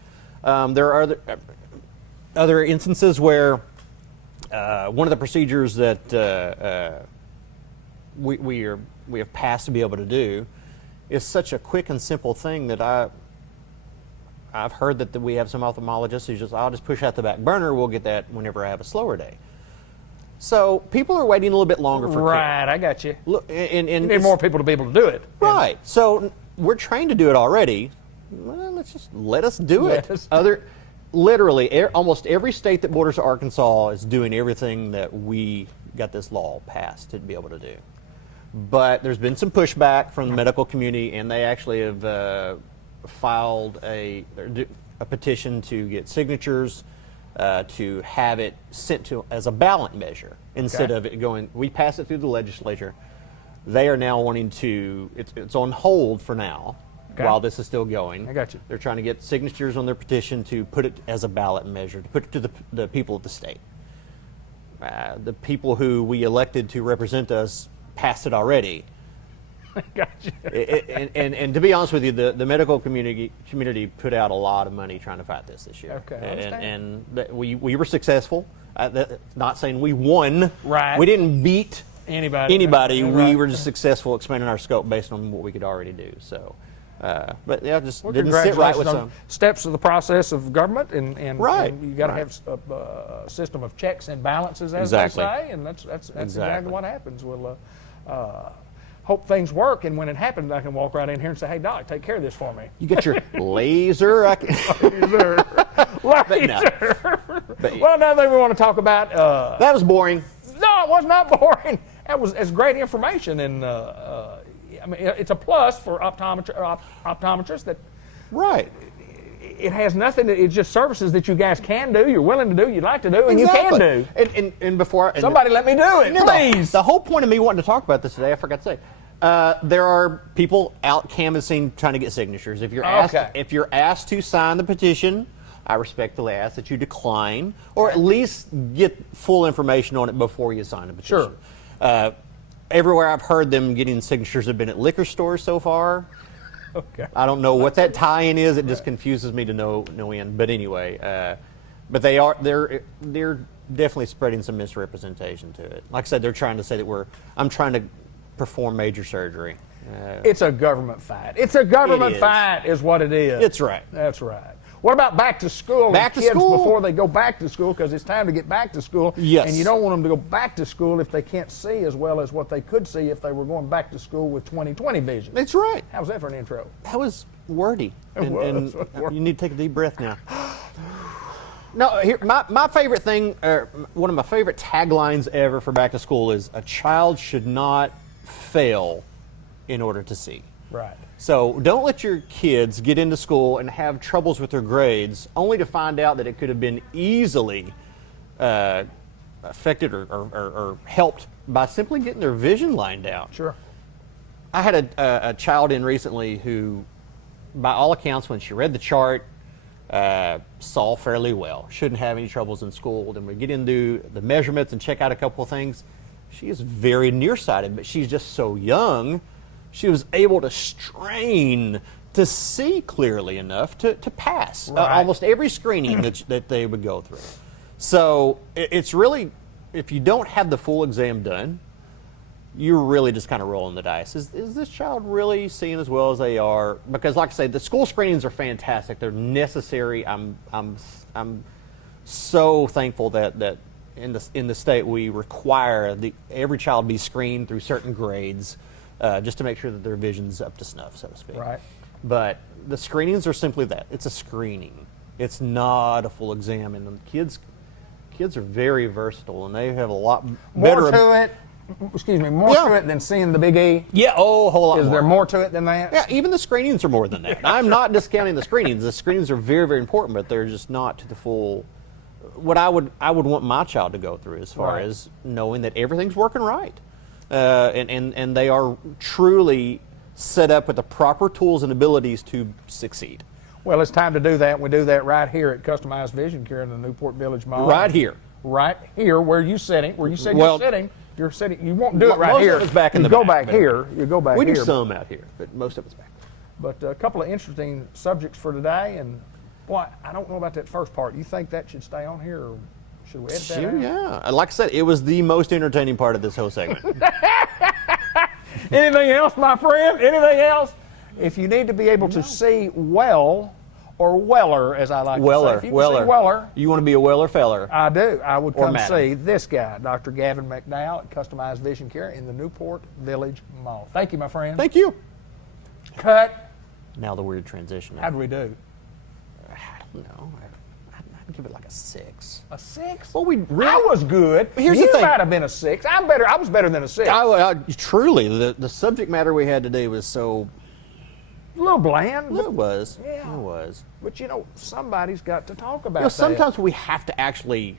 There are other instances where one of the procedures that we have passed to be able to do is such a quick and simple thing that I I've heard that we have some ophthalmologists who just, I'll just push out the back burner. We'll get that whenever I have a slower day. So people are waiting a little bit longer for Right, care. I got you. Look, and You need more people to be able to do it. Right. So we're trained to do it already. Well, let us do it. Literally, almost every state that borders Arkansas is doing everything that we got this law passed to be able to do. But there's been some pushback from the medical community, and they actually have filed a petition to get signatures to have it sent to as a ballot measure instead of it going. We pass it through the legislature. They are now wanting to. It's on hold for now. Okay. While this is still going. I got you. They're trying to get signatures on their petition to put it as a ballot measure, to put it to the people of the state. The people who we elected to represent us passed it already. I got you. And to be honest with you, the medical community put out a lot of money trying to fight this year. Okay, and we were successful. Not saying we won. Right. We didn't beat anybody. We Right. were just successful expanding our scope based on what we could already do. So. But yeah, just Well, didn't sit right with on some steps of the process of government, and Right. and you got to Right. have a system of checks and balances, as Exactly. they say, and that's exactly Exactly. what happens. We'll hope things work, and when it happens, I can walk right in here and say, "Hey, Doc, take care of this for me." You get your laser. Laser. Well, another thing we want to talk about. That was boring. No, it was not boring. It's great information, and I mean, it's a plus for optometrists that. Right. It has nothing. It's just services that you guys can do, you're willing to do, you'd like to do, and you can do. And before Somebody let me do it, please. The whole point of me wanting to talk about this today, I forgot to say, there are people out canvassing trying to get signatures. If you're asked to sign the petition, I respectfully ask that you decline, or at least get full information on it before you sign the petition. Sure. Everywhere I've heard them getting signatures have been at liquor stores so far. Okay. I don't know what that tie-in is. It just confuses me to no end. But anyway, but they're definitely spreading some misrepresentation to it. Like I said, they're trying to say that I'm trying to perform major surgery. It's a government fight. It's a government fight, is what it is. It's right. That's right. What about back to school? Back to kids school before they go back to school, because it's time to get back to school. Yes. And you don't want them to go back to school if they can't see as well as what they could see if they were going back to school with 20/20 vision. That's right. How's that for an intro? That was wordy. It was. And you need to take a deep breath now. No, here, my favorite thing, or one of my favorite taglines ever for back to school is, a child should not fail in order to see. Right. So don't let your kids get into school and have troubles with their grades only to find out that it could have been easily affected or helped by simply getting their vision lined out. Sure. I had a child in recently who, by all accounts, when she read the chart, saw fairly well. Shouldn't have any troubles in school. Then we get into the measurements and check out a couple of things. She is very nearsighted, but she's just so young. She was able to strain to see clearly enough to pass almost every screening that they would go through. So it's really, if you don't have the full exam done, you're really just kind of rolling the dice. Is this child really seeing as well as they are? Because, like I say, the school screenings are fantastic. They're necessary. I'm so thankful that in the state we require every child be screened through certain grades. Just to make sure that their vision's up to snuff, so to speak. Right. But the screenings are simply that. It's a screening. It's not a full exam. And the kids are very versatile, and they have a lot better... More to it than seeing the big E? Yeah, a whole lot more. Is there more to it than that? Yeah, even the screenings are more than that. I'm not discounting the screenings. The screenings are very, very important, but they're just not to the full... What I would want my child to go through as far as knowing that everything's working right. And they are truly set up with the proper tools and abilities to succeed. Well, it's time to do that. We do that right here at Customized Vision Care in the Newport Village Mall. Right here. Right here, where you sitting? Where you said you're sitting? You're sitting. You won't do it right most here. Of it's back in you the go back, back here. You go back we here. We do some out here, but most of it's back. But a couple of interesting subjects for today, and boy, I don't know about that first part. You think that should stay on here, or should we edit that out? Yeah. Like I said, it was the most entertaining part of this whole segment. Anything else, my friend? Anything else? If you need to be able to see well, or Weller, as I like to say. Weller, If you can see Weller, You want to be a Weller feller. I do. I would Or come madam. see this guy, Dr. Gavin McDowell at Customized Vision Care in the Newport Village Mall. Thank you, my friend. Thank you. Cut. Now the weird transition. How'd we do? I don't know. I'd give it like a 6. A 6? Well, I was good. Here's you the thing. might have been a 6. I'm better. I was better than a 6. Truly, the subject matter we had today was so. A little bland. It was. Yeah. It was. But somebody's got to talk about that. Sometimes we have to actually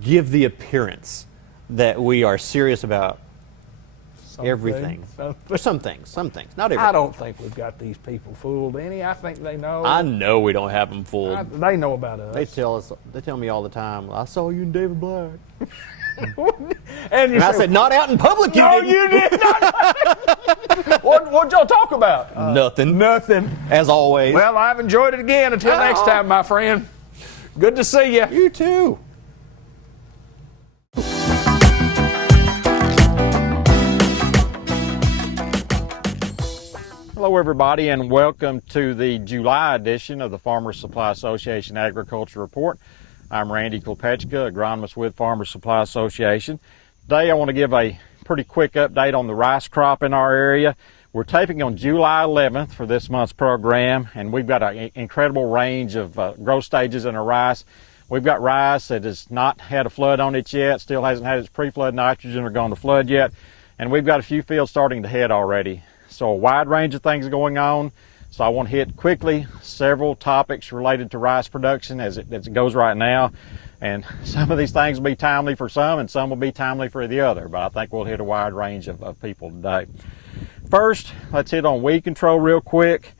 give the appearance that we are serious about everything. Or some things, not everything. I don't think we've got these people fooled any. I think they know. I know we don't have them fooled. They know about us. They tell me all the time, I saw you and David Black. and I said, not out in public, you no, didn't. you did not. What'd y'all talk about? Nothing. Nothing. As always. Well, I've enjoyed it again. Until next time, my friend. Good to see you. You too. Hello everybody and welcome to the July edition of the Farmers Supply Association Agriculture Report. I'm Randy Klepechka, agronomist with Farmers Supply Association. Today I want to give a pretty quick update on the rice crop in our area. We're taping on July 11th for this month's program, and we've got an incredible range of growth stages in our rice. We've got rice that has not had a flood on it yet, still hasn't had its pre-flood nitrogen or gone to flood yet, and we've got a few fields starting to head already. So a wide range of things going on. So I want to hit quickly several topics related to rice production as it goes right now. And some of these things will be timely for some and some will be timely for the other, but I think we'll hit a wide range of people today. First, let's hit on weed control real quick.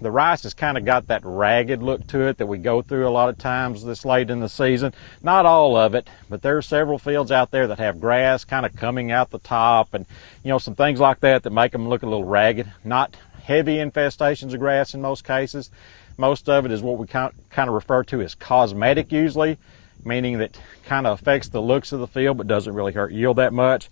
The rice has kind of got that ragged look to it that we go through a lot of times this late in the season. Not all of it, but there are several fields out there that have grass kind of coming out the top and some things like that make them look a little ragged. Not heavy infestations of grass in most cases. Most of it is what we kind of refer to as cosmetic usually, meaning that kind of affects the looks of the field but doesn't really hurt yield that much.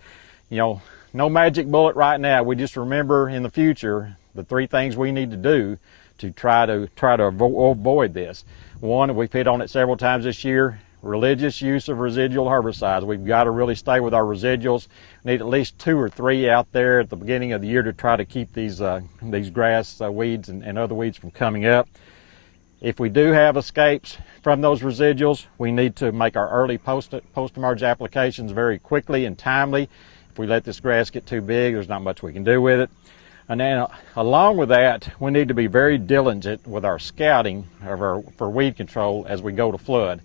No magic bullet right now. We just remember in the future the 3 things we need to do to try to avoid this. One, we've hit on it several times this year, religious use of residual herbicides. We've got to really stay with our residuals. We need at least 2 or 3 out there at the beginning of the year to try to keep these grass weeds and other weeds from coming up. If we do have escapes from those residuals, we need to make our early post-emerge applications very quickly and timely. If we let this grass get too big, there's not much we can do with it. And then along with that, we need to be very diligent with our scouting for weed control as we go to flood.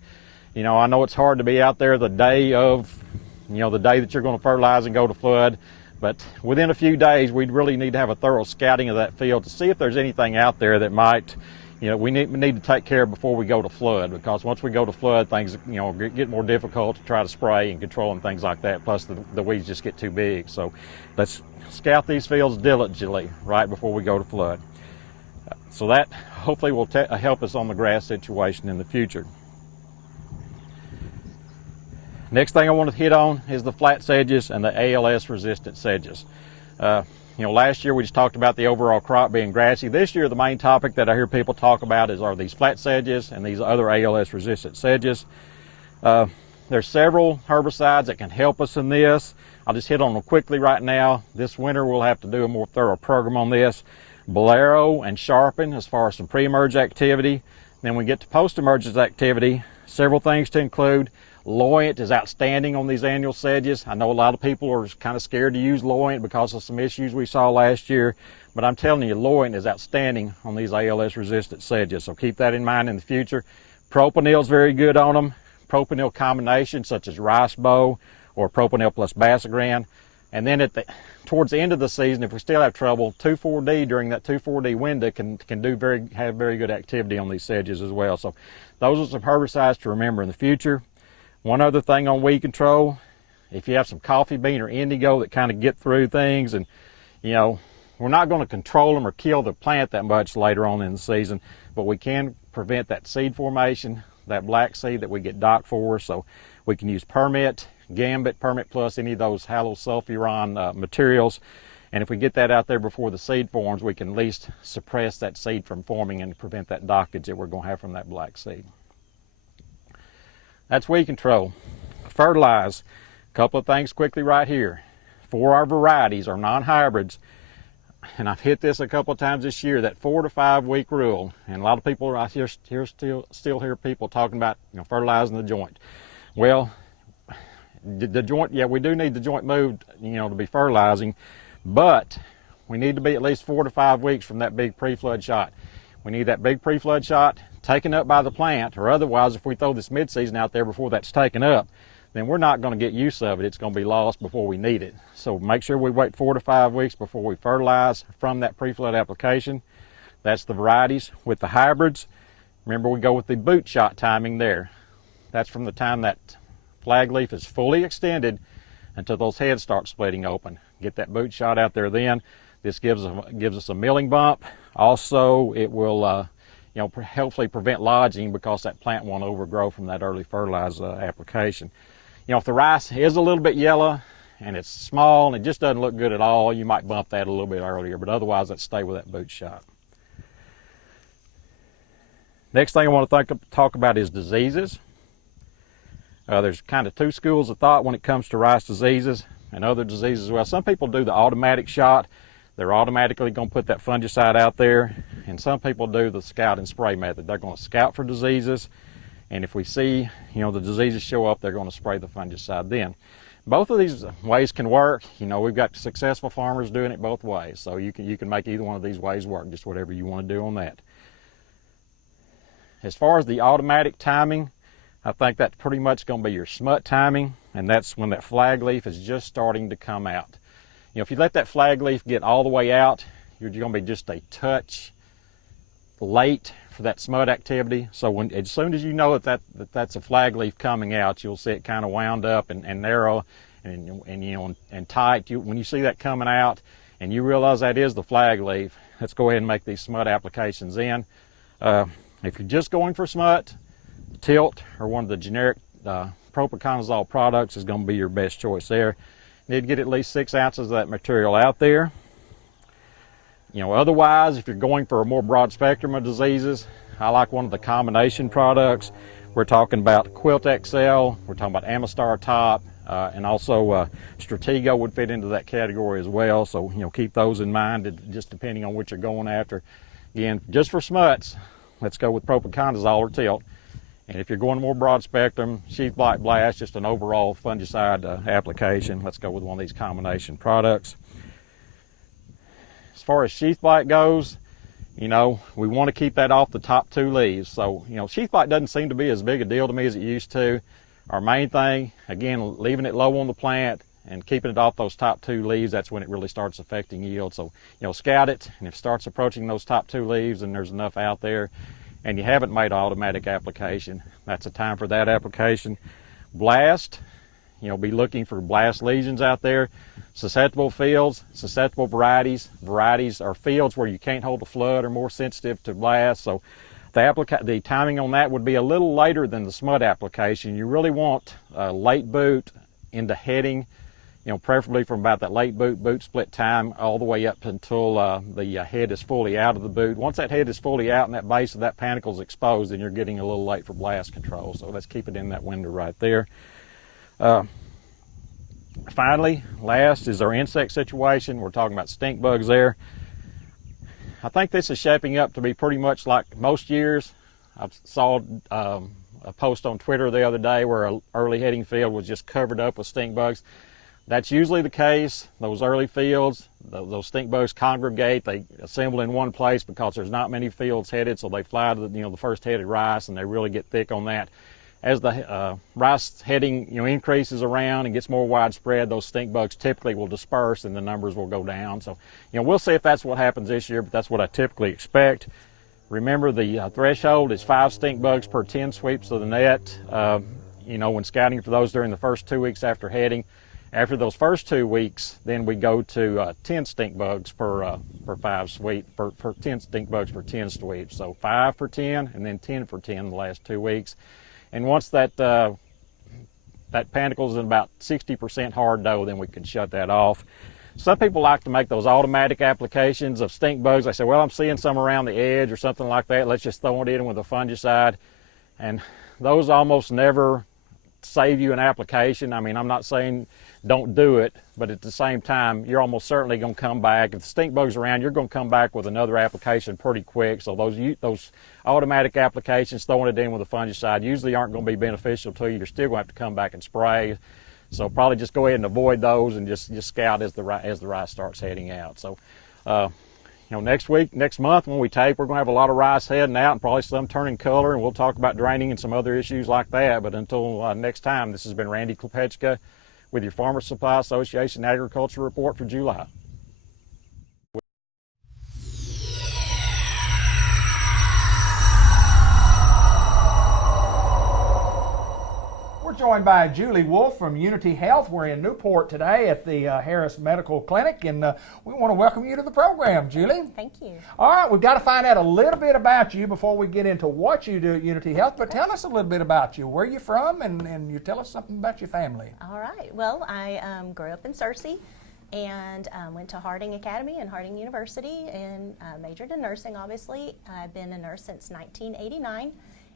I know it's hard to be out there the day that you're going to fertilize and go to flood, but within a few days, we'd really need to have a thorough scouting of that field to see if there's anything out there that might, we need to take care of before we go to flood, because once we go to flood, things, get more difficult to try to spray and control and things like that, plus the weeds just get too big. So let's scout these fields diligently right before we go to flood. So that hopefully will help us on the grass situation in the future. Next thing I want to hit on is the flat sedges and the ALS resistant sedges. Last year we just talked about the overall crop being grassy. This year the main topic that I hear people talk about are these flat sedges and these other ALS resistant sedges. There's several herbicides that can help us in this. I'll just hit on them quickly right now. This winter we'll have to do a more thorough program on this. Bolero and Sharpen as far as some pre-emerge activity. Then we get to post-emergence activity, several things to include. Loyant is outstanding on these annual sedges. I know a lot of people are kind of scared to use Loyant because of some issues we saw last year, but I'm telling you, Loyant is outstanding on these ALS resistant sedges, so keep that in mind in the future. Propanil is very good on them. Propanil combinations such as Rice Bow or Propanil plus Basagran. And then towards the end of the season, if we still have trouble, 2,4-D during that 2,4-D window can have very good activity on these sedges as well. So those are some herbicides to remember in the future. One other thing on weed control, if you have some coffee bean or indigo that kind of get through things, and we're not going to control them or kill the plant that much later on in the season, but we can prevent that seed formation, that black seed that we get docked for. So we can use Permit, Gambit, Permit Plus, any of those halosulfuron materials. And if we get that out there before the seed forms, we can at least suppress that seed from forming and prevent that dockage that we're going to have from that black seed. That's weed control. Fertilize. A couple of things quickly right here. For our varieties, our non-hybrids, and I've hit this a couple of times this year, that 4 to 5 week rule. And a lot of people, I still hear people talking about, you know, fertilizing the joint. Well, the joint, yeah, we do need the joint moved, you know, to be fertilizing, but we need to be at least 4 to 5 weeks from that big pre-flood shot. We need that big pre-flood shot taken up by the plant, or otherwise if we throw this mid-season out there before that's taken up, then we're not going to get use of it. It's going to be lost before we need it. So make sure we wait 4 to 5 weeks before we fertilize from that pre-flood application. That's the varieties. With the hybrids, remember we go with the boot shot timing there. That's from the time that flag leaf is fully extended until those heads start splitting open. Get that boot shot out there then. This gives us a milling bump. Also, it will you know, hopefully prevent lodging because that plant won't overgrow from that early fertilizer application. You know, if the rice is a little bit yellow and it's small and it just doesn't look good at all, you might bump that a little bit earlier, but otherwise let's stay with that boot shot. Next thing I want to talk about is diseases. There's kind of two schools of thought when it comes to rice diseases and other diseases as well. Some people do the automatic shot. They're automatically going to put that fungicide out there, and some people do the scout and spray method. They're going to scout for diseases, and if we see, you know, the diseases show up, they're going to spray the fungicide then. Both of these ways can work. You know, we've got successful farmers doing it both ways, so you can make either one of these ways work, just whatever you want to do on that. As far as the automatic timing, I think that's pretty much going to be your smut timing, and that's when that flag leaf is just starting to come out. You know, if you let that flag leaf get all the way out, you're going to be just a touch late for that smut activity. So as soon as you know that's a flag leaf coming out, you'll see it kind of wound up and narrow and you know, and tight. When you see that coming out and you realize that is the flag leaf, let's go ahead and make these smut applications in. If you're just going for smut, Tilt or one of the generic propiconazole products is going to be your best choice there. You need to get at least 6 ounces of that material out there. You know, otherwise, if you're going for a more broad spectrum of diseases, I like one of the combination products. We're talking about Quilt XL, we're talking about Amistar Top, and also Stratego would fit into that category as well. So, you know, keep those in mind, just depending on what you're going after. Again, just for smuts, let's go with propiconazole or Tilt. And if you're going more broad spectrum, sheath blight blast, just an overall fungicide application, let's go with one of these combination products. As far as sheath blight goes, you know, we want to keep that off the top 2 leaves. So, you know, sheath blight doesn't seem to be as big a deal to me as it used to. Our main thing, again, leaving it low on the plant and keeping it off those top 2 leaves, that's when it really starts affecting yield. So, you know, scout it, and if it starts approaching those top 2 leaves and there's enough out there, and you haven't made an automatic application, that's a time for that application. Blast, you know, be looking for blast lesions out there. Susceptible fields, susceptible varieties. Varieties are fields where you can't hold a flood or more sensitive to blast. So the timing on that would be a little later than the smut application. You really want late boot into heading, you know, preferably from about that late boot split time all the way up until the head is fully out of the boot. Once that head is fully out and that base of that panicle is exposed, then you're getting a little late for blast control. So let's keep it in that window right there. Finally, last is our insect situation. We're talking about stink bugs there. I think this is shaping up to be pretty much like most years. I saw a post on Twitter the other day where an early heading field was just covered up with stink bugs. That's usually the case. Those early fields, those stink bugs congregate. They assemble in one place because there's not many fields headed, so they fly to the first headed rice, and they really get thick on that. As the rice heading increases around and gets more widespread, those stink bugs typically will disperse and the numbers will go down. So we'll see if that's what happens this year, but that's what I typically expect. Remember, the threshold is 5 stink bugs per 10 sweeps of the net. When scouting for those during the first 2 weeks after heading. After those first 2 weeks, then we go to 10 stink bugs per 5 sweep, for 10 stink bugs per 10 sweeps. So 5 for 10 and then 10 for 10 the last 2 weeks. And once that panicle is in about 60% hard dough, then we can shut that off. some people like to make those automatic applications of stink bugs. They say, well, I'm seeing some around the edge or something like that. Let's just throw it in with a fungicide. And those almost never save you an application. I mean, I'm not saying don't do it, but at the same time, you're almost certainly going to come back. If the stink bug's around, you're going to come back with another application pretty quick. So those automatic applications, throwing it in with a fungicide, usually aren't going to be beneficial to you. You're still going to have to come back and spray. So probably just go ahead and avoid those and just scout as the rice starts heading out. So, next month when we tape, we're going to have a lot of rice heading out and probably some turning color, and we'll talk about draining and some other issues like that. But until next time, this has been Randy Klepechka with your Farmer Supply Association Agriculture Report for July. We're joined by Julie Wolf from Unity Health. We're in Newport today at the Harris Medical Clinic, and we want to welcome you to the program, Julie. Thank you. All right, we've got to find out a little bit about you before we get into what you do at Unity Health, but tell us a little bit about you. Where are you from, and you tell us something about your family. All right. Well, I grew up in Searcy and went to Harding Academy and Harding University and majored in nursing, obviously. I've been a nurse since 1989.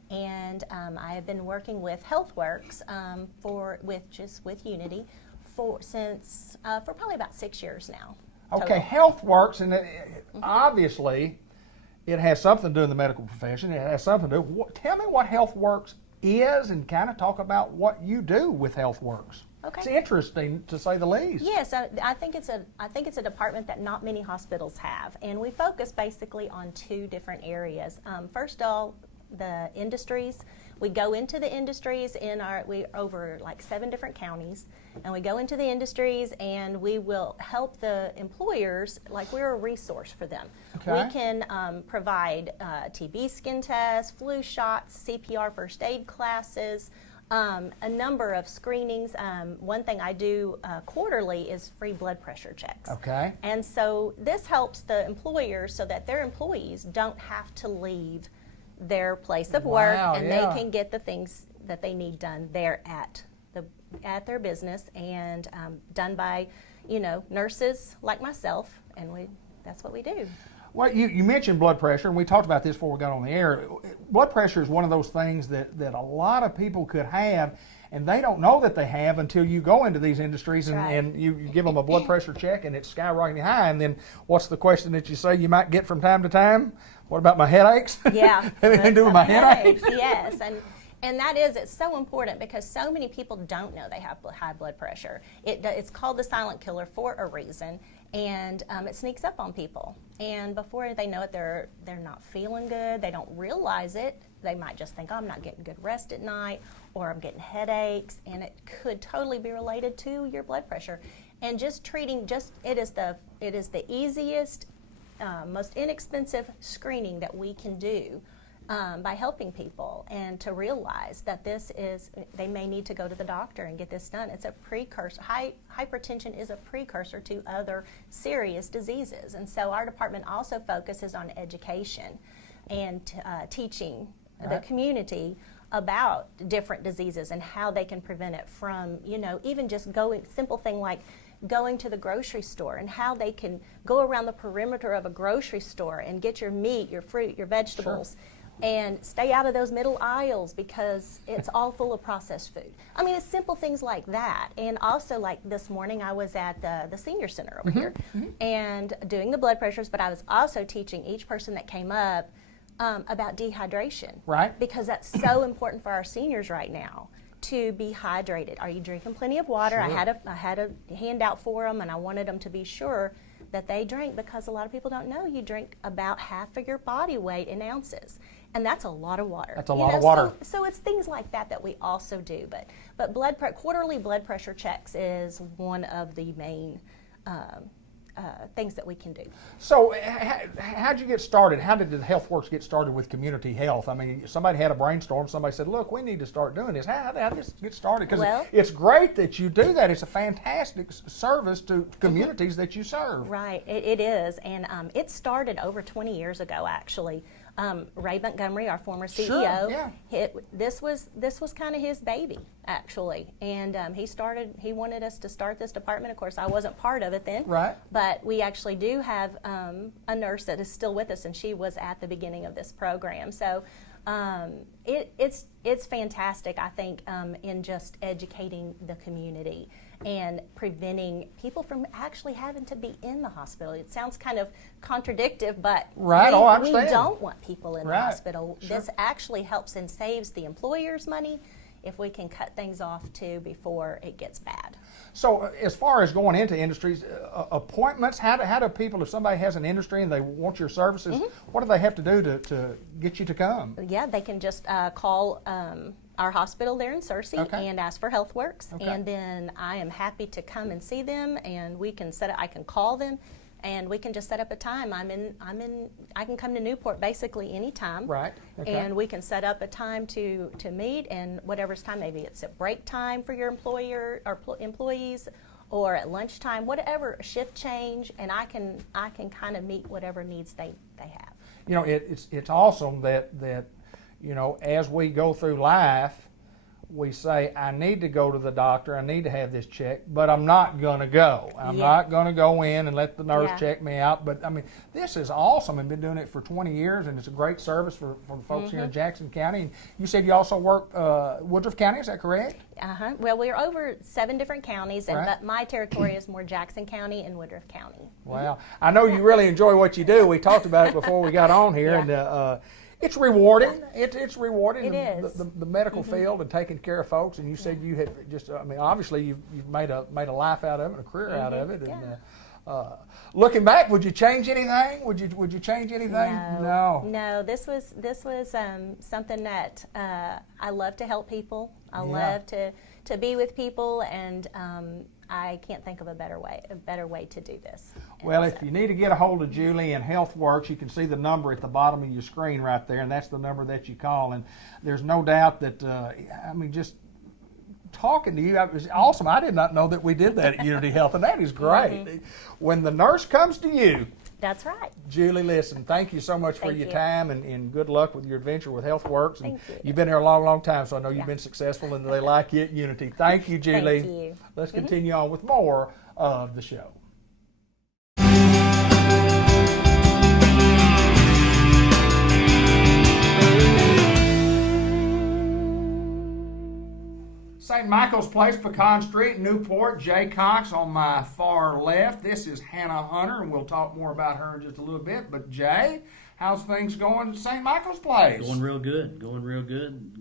And I have been working with HealthWorks with Unity for probably about 6 years now. Okay, HealthWorks, and obviously it has something to do in the medical profession. It has something to do. Tell me what HealthWorks is, and kind of talk about what you do with HealthWorks. Okay. It's interesting, to say the least. Yes, I think it's a department that not many hospitals have, and we focus basically on two different areas. First of all, the industries. We go into the industries we over like 7 different counties, and we go into the industries and we will help the employers, like we're a resource for them. Okay. We can provide TB skin tests, flu shots, CPR first aid classes, a number of screenings. One thing I do quarterly is free blood pressure checks. Okay. And so this helps the employers so that their employees don't have to leave their place of work, and they can get the things that they need done there at their business, and done by nurses like myself, and that's what we do. Well, you mentioned blood pressure, and we talked about this before we got on the air. Blood pressure is one of those things that a lot of people could have, and they don't know that they have until you go into these industries and you give them a blood pressure check, and it's skyrocketing high. And then what's the question that you say you might get from time to time? What about my headaches? Yeah. Anything to do with my headaches? Yes. And it's so important because so many people don't know they have high blood pressure. It's called the silent killer for a reason, and it sneaks up on people. And before they know it, they're not feeling good. They don't realize it. They might just think, oh, I'm not getting good rest at night, or I'm getting headaches, and it could totally be related to your blood pressure. And just treating, it is the easiest, most inexpensive screening that we can do by helping people, and to realize that they may need to go to the doctor and get this done. It's a precursor. Hypertension is a precursor to other serious diseases. And so our department also focuses on education and teaching the community about different diseases and how they can prevent it from, even just simple thing like going to the grocery store, and how they can go around the perimeter of a grocery store and get your meat, your fruit, your vegetables, and stay out of those middle aisles because it's all full of processed food. I mean, it's simple things like that. And also, like this morning, I was at the senior center over here and doing the blood pressures, but I was also teaching each person that came up about dehydration. Right. Because that's so important for our seniors right now, to be hydrated. Are you drinking plenty of water? Sure. I had a handout for them, and I wanted them to be sure that they drank, because a lot of people don't know you drink about half of your body weight in ounces. And that's a lot of water. That's a lot of water. So it's things like that we also do. But quarterly blood pressure checks is one of the main things that we can do. So how'd you get started? How did the HealthWorks get started with community health? I mean, somebody had a brainstorm. Somebody said, look, we need to start doing this. How did this get started? Because it's great that you do that. It's a fantastic service to communities that you serve. Right, it is. And it started over 20 years ago, actually. Ray Montgomery, our former CEO, Sure, yeah. this was kind of his baby, actually, and he wanted us to start this department. Of course, I wasn't part of it then, Right. but we actually do have a nurse that is still with us, and she was at the beginning of this program. So it's fantastic, I think, in just educating the community and preventing people from actually having to be in the hospital. It sounds kind of contradictive, but Right. I we understand. don't want people in the Right. hospital. Sure. This actually helps and saves the employers money if we can cut things off too before it gets bad. So as far as going into industries, appointments, how do people, if somebody has an industry and they want your services, Mm-hmm. what do they have to do to get you to come? Yeah, they can just call our hospital there in Searcy Okay. and ask for HealthWorks, Okay. and then I am happy to come and see them, and we can I can call them, and we can just set up a time. I can come to Newport basically anytime. Right. Okay. And we can set up a time to meet, and whatever's time, maybe it's at break time for your employer or employees, or at lunchtime, whatever, shift change, and I can kind of meet whatever needs they have. You know, it's awesome that as we go through life, we say, I need to go to the doctor, I need to have this checked, but I'm not going to go. I'm Yeah. not going to go in and let the nurse Yeah. check me out. But, I mean, this is awesome. I've been doing it for 20 years, and it's a great service for the folks here in Jackson County. And you said you also work Woodruff County, is that correct? Uh-huh. Well, we're over 7 different counties, Right. but my territory is more Jackson County and Woodruff County. Wow. I know you really enjoy what you do. We talked about it before we got on here. Yeah. And it's rewarding. It's rewarding. It is. The medical field and taking care of folks. And you said you had just, I mean, obviously you've made a life out of it, a career out of it. And looking back, would you change anything? Would you change anything? No. This was something that I love to help people. I Yeah. love to be with people, and I can't think of a better way to do this. Well, And if you need to get a hold of Julie and HealthWorks, you can see the number at the bottom of your screen right there, and that's the number that you call. And there's no doubt that, just talking to you, it was awesome. I did not know that we did that at Unity Health, and that is great. When the nurse comes to you, That's right. Julie, listen, thank you so much for Thank your you. time, and good luck with your adventure with HealthWorks. And Thank you. You've been there a long, long time, so I know you've Yeah. been successful, and they like you at Unity. Thank you, Julie. Thank you. Let's continue on with more of the show. St. Michael's Place, Pecan Street, Newport. Jay Cox on my far left. This is Hannah Hunter, and we'll talk more about her in just a little bit. But Jay, how's things going at St. Michael's Place? Going real good.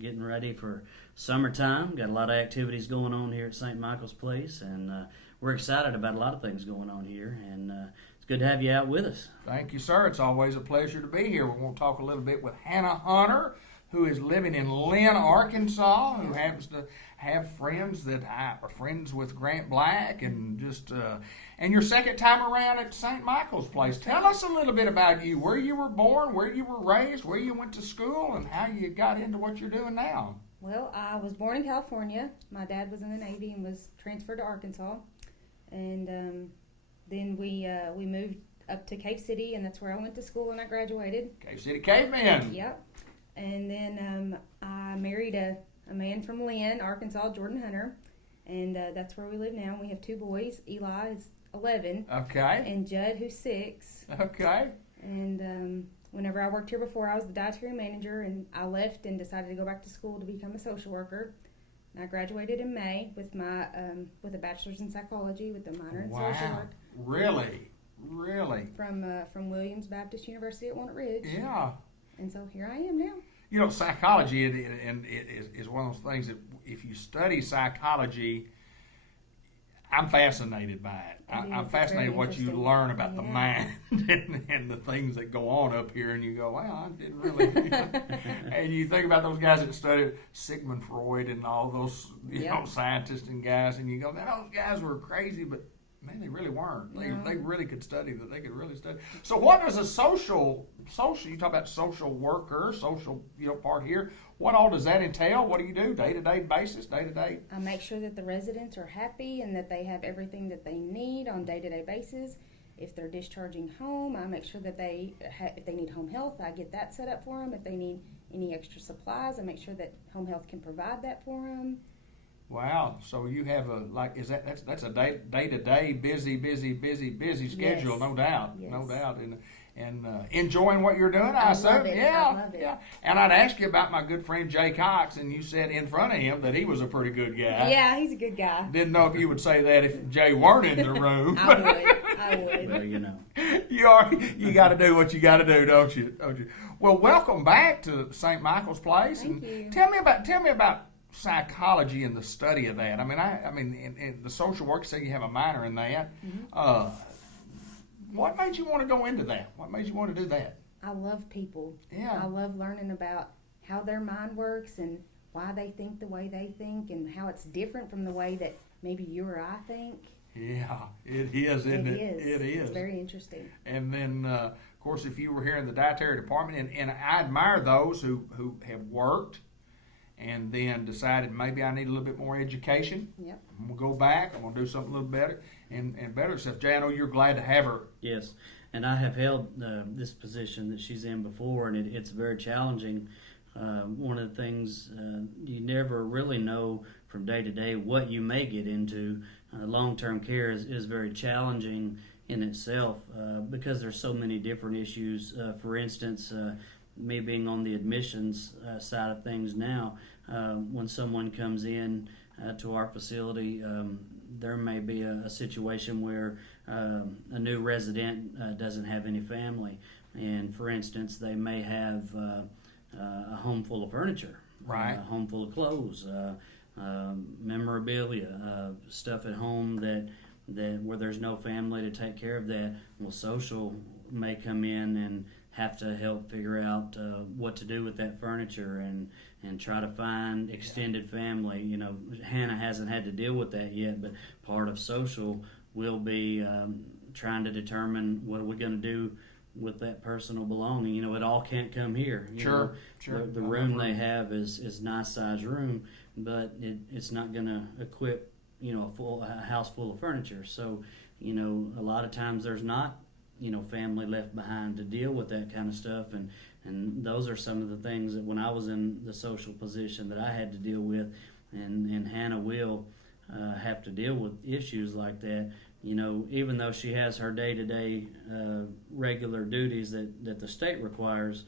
Getting ready for summertime. Got a lot of activities going on here at St. Michael's Place, and we're excited about a lot of things going on here. And it's good to have you out with us. Thank you, sir. It's always a pleasure to be here. We're going to talk a little bit with Hannah Hunter, who is living in Lynn, Arkansas, who happens to have friends that are friends with Grant Black, and just and your second time around at St. Michael's Place. Tell us a little bit about you, where you were born, where you were raised, where you went to school, and how you got into what you're doing now. Well, I was born in California. My dad was in the Navy and was transferred to Arkansas, and then we moved up to Cave City, and that's where I went to school and I graduated. Cave City Cavemen. Yep. And then I married a man from Lynn, Arkansas, Jordan Hunter, and that's where we live now. We have 2 boys. Eli is 11. Okay. And Judd, who's 6. Okay. And whenever I worked here before, I was the dietary manager, and I left and decided to go back to school to become a social worker. And I graduated in May with my with a bachelor's in psychology with a minor in social work. Really? From Williams Baptist University at Walnut Ridge. Yeah. And so here I am now. You know, psychology is one of those things that if you study psychology, I'm fascinated by it. I'm fascinated what you learn about the mind and the things that go on up here, and you go, well, I didn't really. And you think about those guys that studied Sigmund Freud and all those scientists and guys, and you go, those guys were crazy, but man, they really weren't. They really could study that. They could really study. So what does a social, you talk about social worker, social, part here. What all does that entail? What do you do day-to-day basis, day-to-day? I make sure that the residents are happy and that they have everything that they need on day-to-day basis. if they're discharging home, I make sure that if they need home health, I get that set up for them. If they need any extra supplies, I make sure that home health can provide that for them. Wow! So you have that's a day-to-day busy schedule, Yes. no doubt, Yes. no doubt, and enjoying what you're doing. I assume, love it. yeah, I love it. yeah. And I'd ask you about my good friend Jay Cox, and you said in front of him that he was a pretty good guy. Yeah, he's a good guy. Didn't know if you would say that if Jay weren't in the room. I would. Well, you know. You got to do what you got to do, don't you? Well, welcome back to St. Michael's Place. Thank you. Tell me about psychology and the study of that. I mean, in the social work, say you have a minor in that. Mm-hmm. What made you want to go into that? What made you want to do that? I love people. Yeah. I love learning about how their mind works and why they think the way they think and how it's different from the way that maybe you or I think. Yeah, it is, isn't it? It is. It's very interesting. And then, of course, if you were here in the dietary department, and I admire those who have worked and then decided maybe I need a little bit more education. Yep. I'm going to go back. I'm going to do something a little better and better stuff. Jay, I know you're glad to have her. Yes, and I have held this position that she's in before, and it's very challenging. One of the things you never really know from day to day what you may get into. Long-term care is very challenging in itself because there's so many different issues. For instance, me being on the admissions side of things now, when someone comes in to our facility, there may be a situation where a new resident doesn't have any family, and for instance, they may have a home full of furniture, right? A home full of clothes, memorabilia, stuff at home that where there's no family to take care of that. Well, social may come in and have to help figure out what to do with that furniture and try to find extended family. You know, Hannah hasn't had to deal with that yet, but part of social will be trying to determine what are we going to do with that personal belonging. You know, it all can't come here. Sure. The room they have is nice size room, but it's not going to equip, you know, a house full of furniture. So, you know, a lot of times there's not, you know, family left behind to deal with that kind of stuff, and those are some of the things that when I was in the social position that I had to deal with, and Hannah will have to deal with issues like that. You know, even though she has her day-to-day regular duties that the state requires,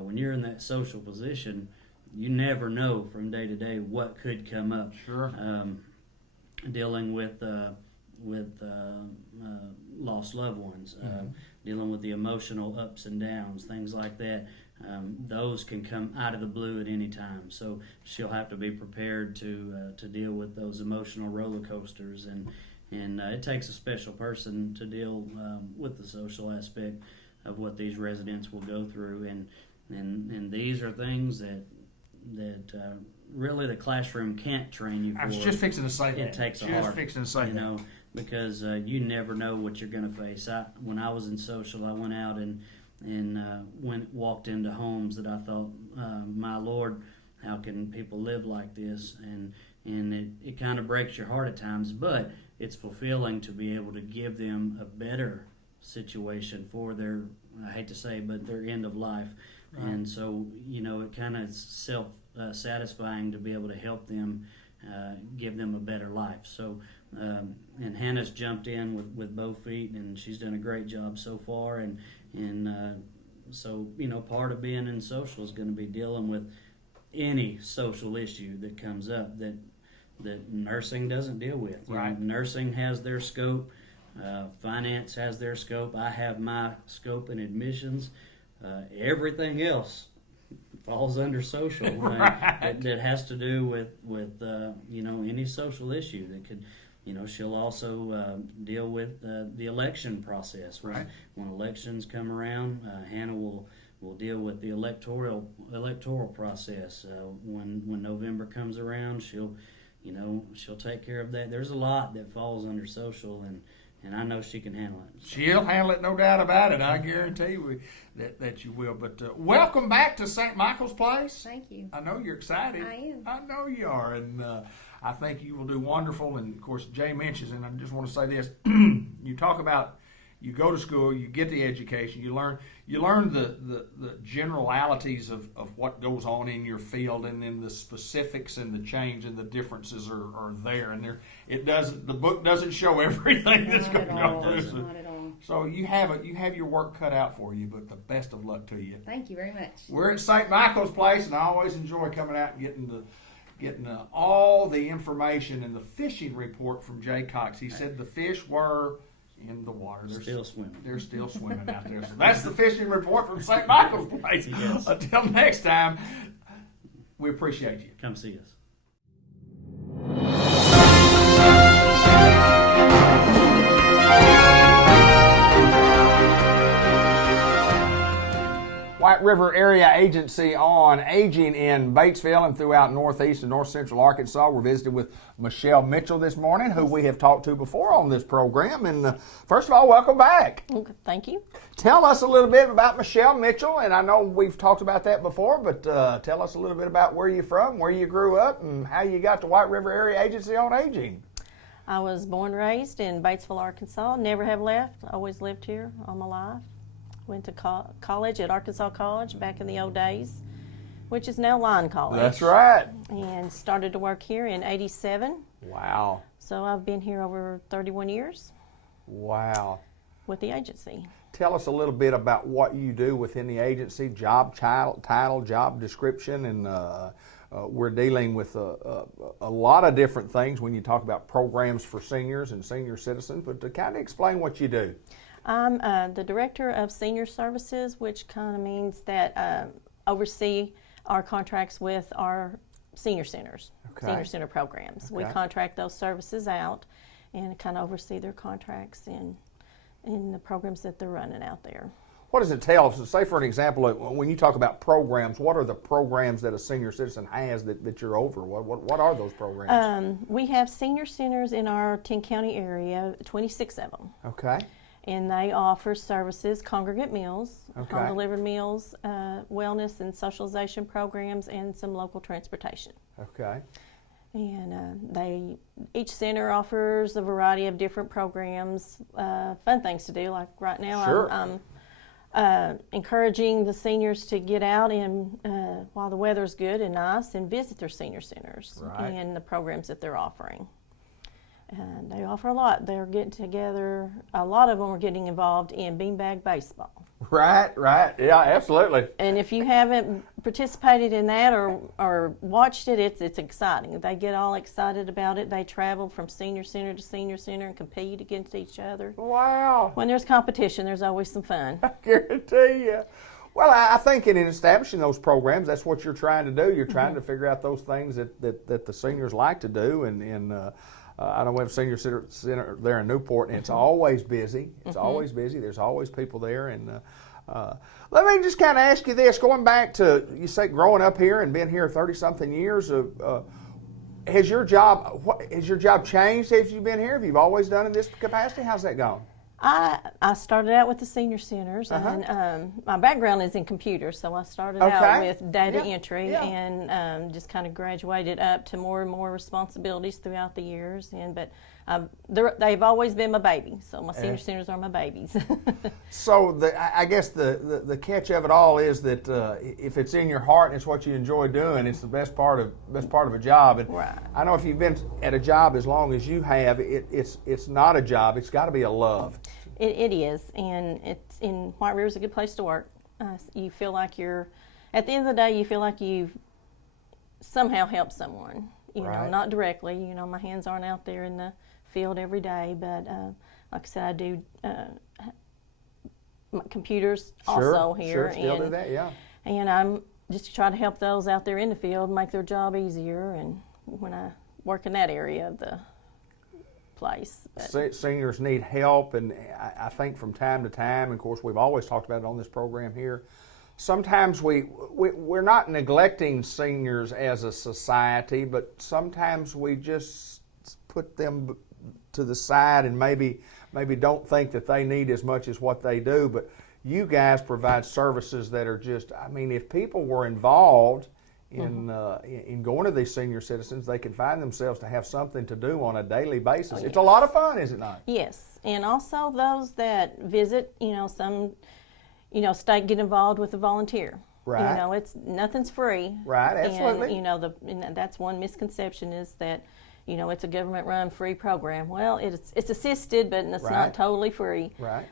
when you're in that social position, you never know from day to day what could come up. Sure. Dealing with lost loved ones, dealing with the emotional ups and downs, things like that. Those can come out of the blue at any time. So she'll have to be prepared to deal with those emotional roller coasters, and it takes a special person to deal with the social aspect of what these residents will go through, and these are things that really the classroom can't train you for. I was just fixing to say that. It takes a heart, you know, because you never know what you're going to face. When I was in social, I went out and walked into homes that I thought, my Lord, how can people live like this? And it kind of breaks your heart at times, but it's fulfilling to be able to give them a better situation for their, I hate to say, but their end of life. Right. And so, you know, it kind of is satisfying to be able to help them, give them a better life. So, and Hannah's jumped in with both feet, and she's done a great job so far. And so, you know, part of being in social is going to be dealing with any social issue that comes up that nursing doesn't deal with. Right. Nursing has their scope. Finance has their scope. I have my scope in admissions. Everything else falls under social. Right. that has to do with you know, any social issue that could. You know, she'll also deal with the election process. Right. When elections come around, Hannah will deal with the electoral process. When November comes around, she'll take care of that. There's a lot that falls under social, and I know she can handle it. She'll handle it, no doubt about it. I guarantee you that you will. But welcome back to St. Michael's Place. Thank you. I know you're excited. I am. I know you are, and I think you will do wonderful. And of course, Jay mentions, and I just want to say this: you talk about you go to school, you get the education, you learn the generalities of what goes on in your field, and then the specifics and the change and the differences are there. And the book doesn't show everything that's going to go through. Not at all. So you have your work cut out for you, but the best of luck to you. Thank you very much. We're at St. Michael's Place, and I always enjoy coming out and getting all the information and the fishing report from Jay Cox. He said the fish were in the water. They're still swimming. They're still swimming out there. So that's the fishing report from St. Michael's Place. Yes. Until next time, we appreciate you. Come see us. White River Area Agency on Aging in Batesville and throughout northeast and north central Arkansas. We're visiting with Michelle Mitchell this morning, who we have talked to before on this program. And first of all, welcome back. Thank you. Tell us a little bit about Michelle Mitchell, and I know we've talked about that before, but tell us a little bit about where you're from, where you grew up, and how you got to White River Area Agency on Aging. I was born and raised in Batesville, Arkansas. Never have left. Always lived here all my life. Went to college at Arkansas College back in the old days, which is now Lyon College. That's right. And started to work here in '87. Wow. So I've been here over 31 years. Wow. With the agency. Tell us a little bit about what you do within the agency, job title, job description, and we're dealing with a lot of different things when you talk about programs for seniors and senior citizens, but to kind of explain what you do. I'm the Director of Senior Services, which kind of means that oversee our contracts with our senior centers, senior center programs. Okay. We contract those services out and kind of oversee their contracts in the programs that they're running out there. What does it tell? So say, for an example, when you talk about programs, what are the programs that a senior citizen has that you're over? What are those programs? We have senior centers in our 10-county area, 26 of them. Okay. And they offer services, congregate meals, home-delivered meals, wellness and socialization programs, and some local transportation. Okay. And each center offers a variety of different programs, fun things to do. Like right now, sure. I'm encouraging the seniors to get out and while the weather's good and nice, and visit their senior centers and the programs that they're offering. And they offer a lot. They're getting together. A lot of them are getting involved in beanbag baseball. Right. Yeah, absolutely. And if you haven't participated in that or watched it, it's exciting. They get all excited about it. They travel from senior center to senior center and compete against each other. Wow. When there's competition, there's always some fun. I guarantee you. Well, I think in establishing those programs, that's what you're trying to do. You're trying to figure out those things that the seniors like to do. And I know we have a senior center there in Newport, and it's always busy. It's always busy. There's always people there. And let me just kind of ask you this. Going back to, you say, growing up here and been here 30-something years, has your job changed as you've been here? Have you always done in this capacity? How's that going? I started out with the senior centers, and my background is in computers, so I started out with data entry and just kind of graduated up to more and more responsibilities throughout the years. But they've always been my baby, so my senior centers are my babies. So I guess the catch of it all is that if it's in your heart and it's what you enjoy doing, it's the best part of a job. And I know if you've been at a job as long as you have, it's not a job. It's got to be a love. It is, and it's in White River is a good place to work. You feel like at the end of the day, you feel like you've somehow helped someone. You know, not directly. You know, my hands aren't out there in the field every day, but like I said, I do computers also here. Sure, still do that, yeah. And I'm just trying to help those out there in the field make their job easier. And when I work in that area of the place. Seniors need help, and I think from time to time, and of course we've always talked about it on this program here, sometimes we're not neglecting seniors as a society, but sometimes we just put them to the side and maybe don't think that they need as much as what they do. But you guys provide services that are just, I mean, if people were involved in going to these senior citizens, they can find themselves to have something to do on a daily basis. It's a lot of fun, is it not? Yes, and also those that visit, some, get involved with the volunteer. Right. Nothing's free. Right, absolutely. And that's one misconception is that, it's a government-run free program. Well, it's assisted, but it's not totally free. Right.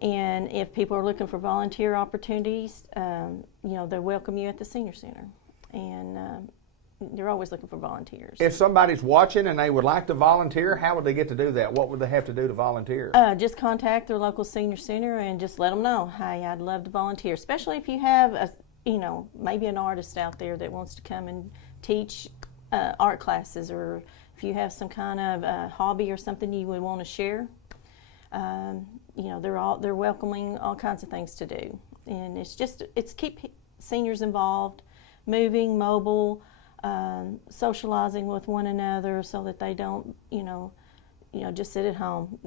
And if people are looking for volunteer opportunities, they welcome you at the Senior Center. And they're always looking for volunteers. If somebody's watching and they would like to volunteer, how would they get to do that? What would they have to do to volunteer? Just contact their local Senior Center and just let them know, hey, I'd love to volunteer. Especially if you have, maybe an artist out there that wants to come and teach art classes, or if you have some kind of hobby or something you would want to share. They're welcoming all kinds of things to do, and it's keep seniors involved, moving, mobile, socializing with one another, so that they don't, just sit at home.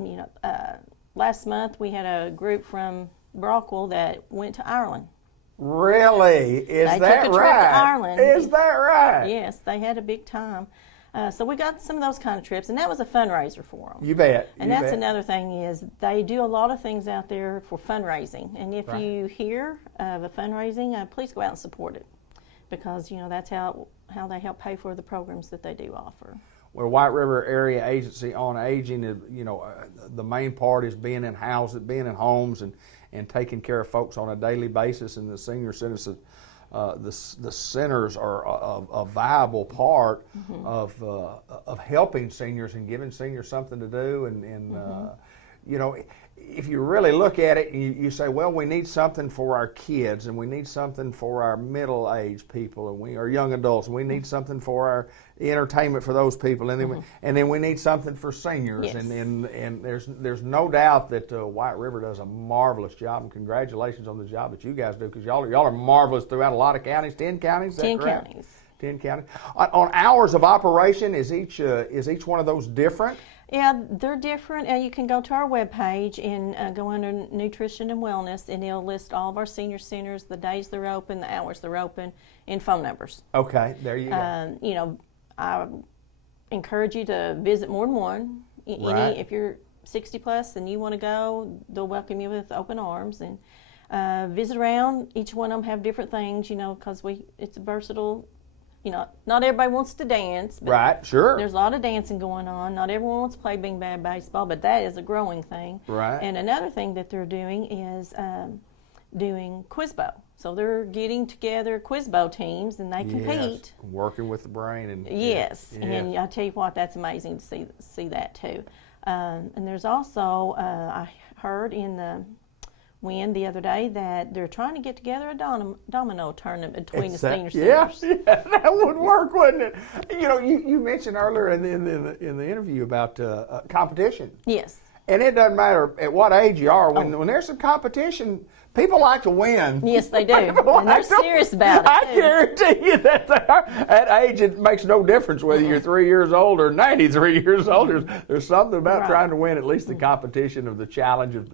Last month we had a group from Brockwell that went to Ireland. Really? Is they that took a trip right? to Ireland. Is that right? Yes, they had a big time. So we got some of those kind of trips, and that was a fundraiser for them. You bet. And that's another thing is they do a lot of things out there for fundraising. And if you hear of a fundraising, please go out and support it, because that's how they help pay for the programs that they do offer. Well, White River Area Agency on Aging, the main part is being in houses, being in homes, and taking care of folks on a daily basis. And the senior citizens, the centers are a viable part of helping seniors and giving seniors something to do. And if you really look at it, you say, well, we need something for our kids, and we need something for our middle-aged people, and we are young adults, and we need something for our entertainment for those people, and then we need something for seniors. Yes. And there's no doubt that White River does a marvelous job, and congratulations on the job that you guys do, because y'all are marvelous throughout a lot of counties. 10 counties, is that 10 correct? counties. 10 counties. On hours of operation, is each one of those different? Yeah, they're different. You can go to our webpage and go under Nutrition and Wellness, and it'll list all of our senior centers, the days they're open, the hours they're open, and phone numbers. Okay, there you go. I encourage you to visit more than one. If you're 60 plus and you want to go, they'll welcome you with open arms, and visit around. Each one of them have different things, because it's versatile. Not everybody wants to dance. But right, sure. There's a lot of dancing going on. Not everyone wants to play big bad baseball, but that is a growing thing. Right. And another thing that they're doing is doing Quiz Bowl. So they're getting together Quiz Bowl teams, and they compete. Yes, working with the brain. Yes, and I tell you what, that's amazing to see that too. And there's also, I heard in the Wind the other day that they're trying to get together a domino tournament between the senior centers. Yeah, that would work, wouldn't it? You mentioned earlier in the interview about competition. Yes. And it doesn't matter at what age you are. When there's some competition, people like to win. Yes, they do. And they're serious about it, I guarantee you that at age, it makes no difference whether you're 3 years old or 93 years old. There's something about trying to win, at least the competition of the challenge of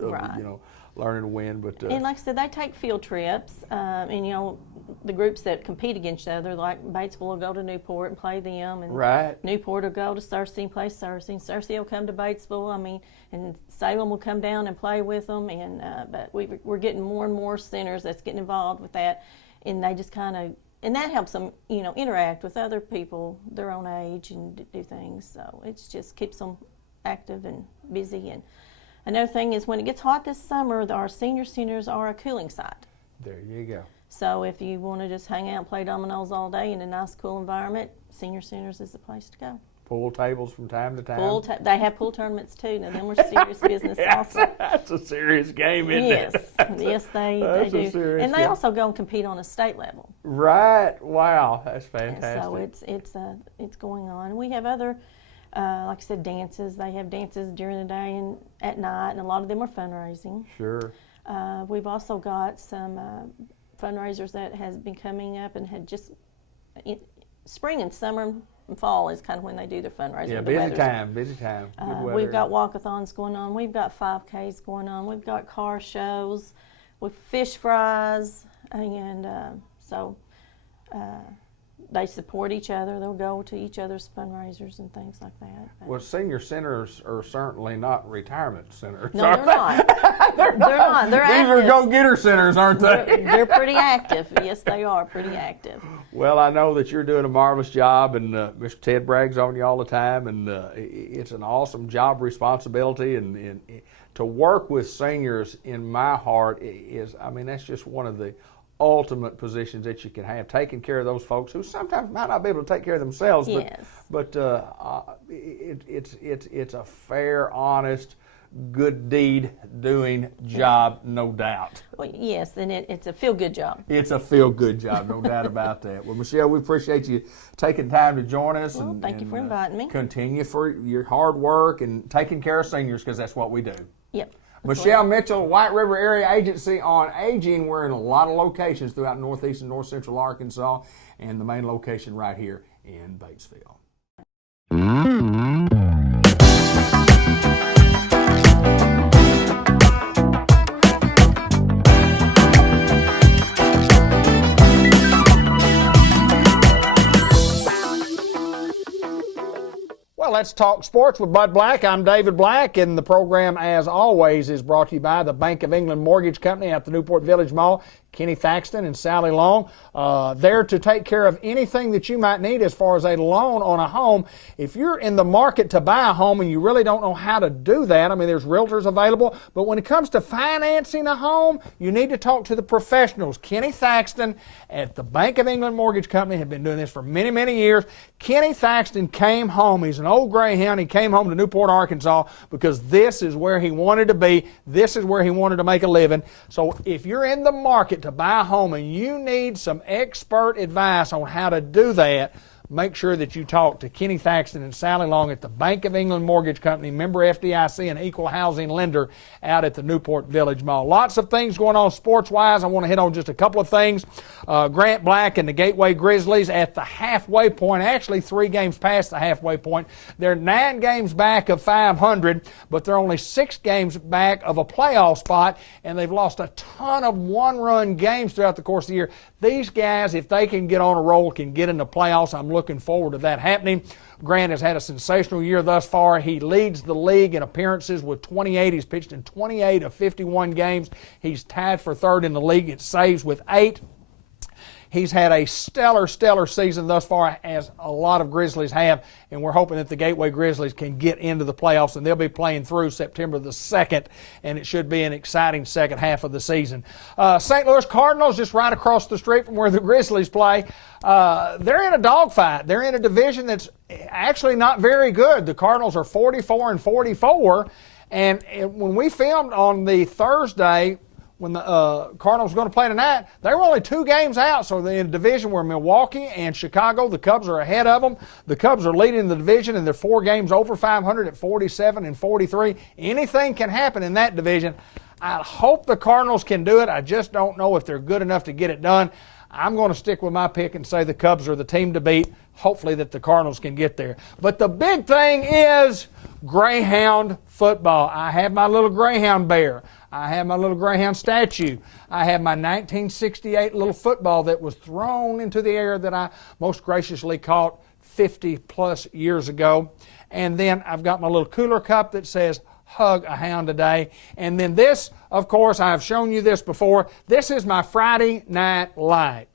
learning to win. But and like I said, they take field trips, and the groups that compete against each other, like Batesville will go to Newport and play them, and Newport will go to Searcy and play Searcy, and Searcy will come to Batesville. And Salem will come down and play with them. And but we're getting more and more centers that's getting involved with that, and they just and that helps them, interact with other people their own age and do things. So it just keeps them active and busy. And another thing is when it gets hot this summer, our senior centers are a cooling site. There you go. So if you want to just hang out and play dominoes all day in a nice, cool environment, senior centers is the place to go. Pool tables from time to time. They have pool tournaments too. Now, them were serious business also. That's a serious game, isn't it? Yes, they do. And they also go and compete on a state level. Right. Wow, that's fantastic. So it's going on. We have other, like I said, dances. They have dances during the day and at night, and a lot of them are fundraising. Sure. We've also got some fundraisers that has been coming up and had just spring and summer and fall is kind of when they do their fundraising. Yeah, busy time. Good we've got walkathons going on. We've got 5Ks going on. We've got car shows with fish fries, and so they support each other. They'll go to each other's fundraisers and things like that. Well, senior centers are certainly not retirement centers. No, they're not. They're not. They're These active. are go-getter centers, aren't they? They're pretty active. Yes, they are pretty active. Well, I know that you're doing a marvelous job, and Mr. Ted brags on you all the time, and it's an awesome job responsibility, and to work with seniors in my heart is, I mean, that's just one of the ultimate positions that you can have, taking care of those folks who sometimes might not be able to take care of themselves. Yes. But it's a fair, honest, good deed doing job, no doubt. Well, yes, and it's a feel-good job. It's a feel-good job, no doubt about that. Well, Michelle, we appreciate you taking time to join us. Well, thank you for inviting me. Continue for your hard work and taking care of seniors, because that's what we do. Yep. Michelle Mitchell, White River Area Agency on Aging. We're in a lot of locations throughout northeast and north central Arkansas, and the main location right here in Batesville. Well, let's talk sports with Bud Black. I'm David Black, and the program, as always, is brought to you by the Bank of England Mortgage Company at the Newport Village Mall. Kenny Thaxton and Sally Long, there to take care of anything that you might need as far as a loan on a home. If you're in the market to buy a home and you really don't know how to do that, I mean, there's realtors available, but when it comes to financing a home, you need to talk to the professionals. Kenny Thaxton at the Bank of England Mortgage Company have been doing this for many, many years. Kenny Thaxton came home. He's an old greyhound. He came home to Newport, Arkansas, because this is where he wanted to be. This is where he wanted to make a living. So if you're in the market to buy a home and you need some expert advice on how to do that, make sure that you talk to Kenny Thaxton and Sally Long at the Bank of England Mortgage Company, member FDIC and equal housing lender out at the Newport Village Mall. Lots of things going on sports-wise. I want to hit on just a couple of things. Grant Black and the Gateway Grizzlies at the halfway point, actually 3 games past the halfway point. They're 9 games back of 500, but they're only 6 games back of a playoff spot, and they've lost a ton of one-run games throughout the course of the year. These guys, if they can get on a roll, can get in the playoffs. I'm looking forward to that happening. Grant has had a sensational year thus far. He leads the league in appearances with 28. He's pitched in 28 of 51 games. He's tied for third in the league in saves with 8. He's had a stellar season thus far, as a lot of Grizzlies have, and we're hoping that the Gateway Grizzlies can get into the playoffs, and they'll be playing through September the 2nd, and it should be an exciting second half of the season. St. Louis Cardinals, just right across the street from where the Grizzlies play, they're in a dogfight. They're in a division that's actually not very good. The Cardinals are 44-44, and when we filmed on the Thursday, when the Cardinals were going to play tonight, they were only 2 games out. So they're in a division where Milwaukee and Chicago, the Cubs are ahead of them. The Cubs are leading the division, and they're 4 games over 500 at 47-43. Anything can happen in that division. I hope the Cardinals can do it. I just don't know if they're good enough to get it done. I'm going to stick with my pick and say the Cubs are the team to beat. Hopefully that the Cardinals can get there. But the big thing is Greyhound football. I have my little Greyhound bear. I have my little Greyhound statue. I have my 1968 little football that was thrown into the air that I most graciously caught 50 plus years ago. And then I've got my little cooler cup that says, "Hug a Hound Today." And then this, of course, I've shown you this before. This is my Friday night light.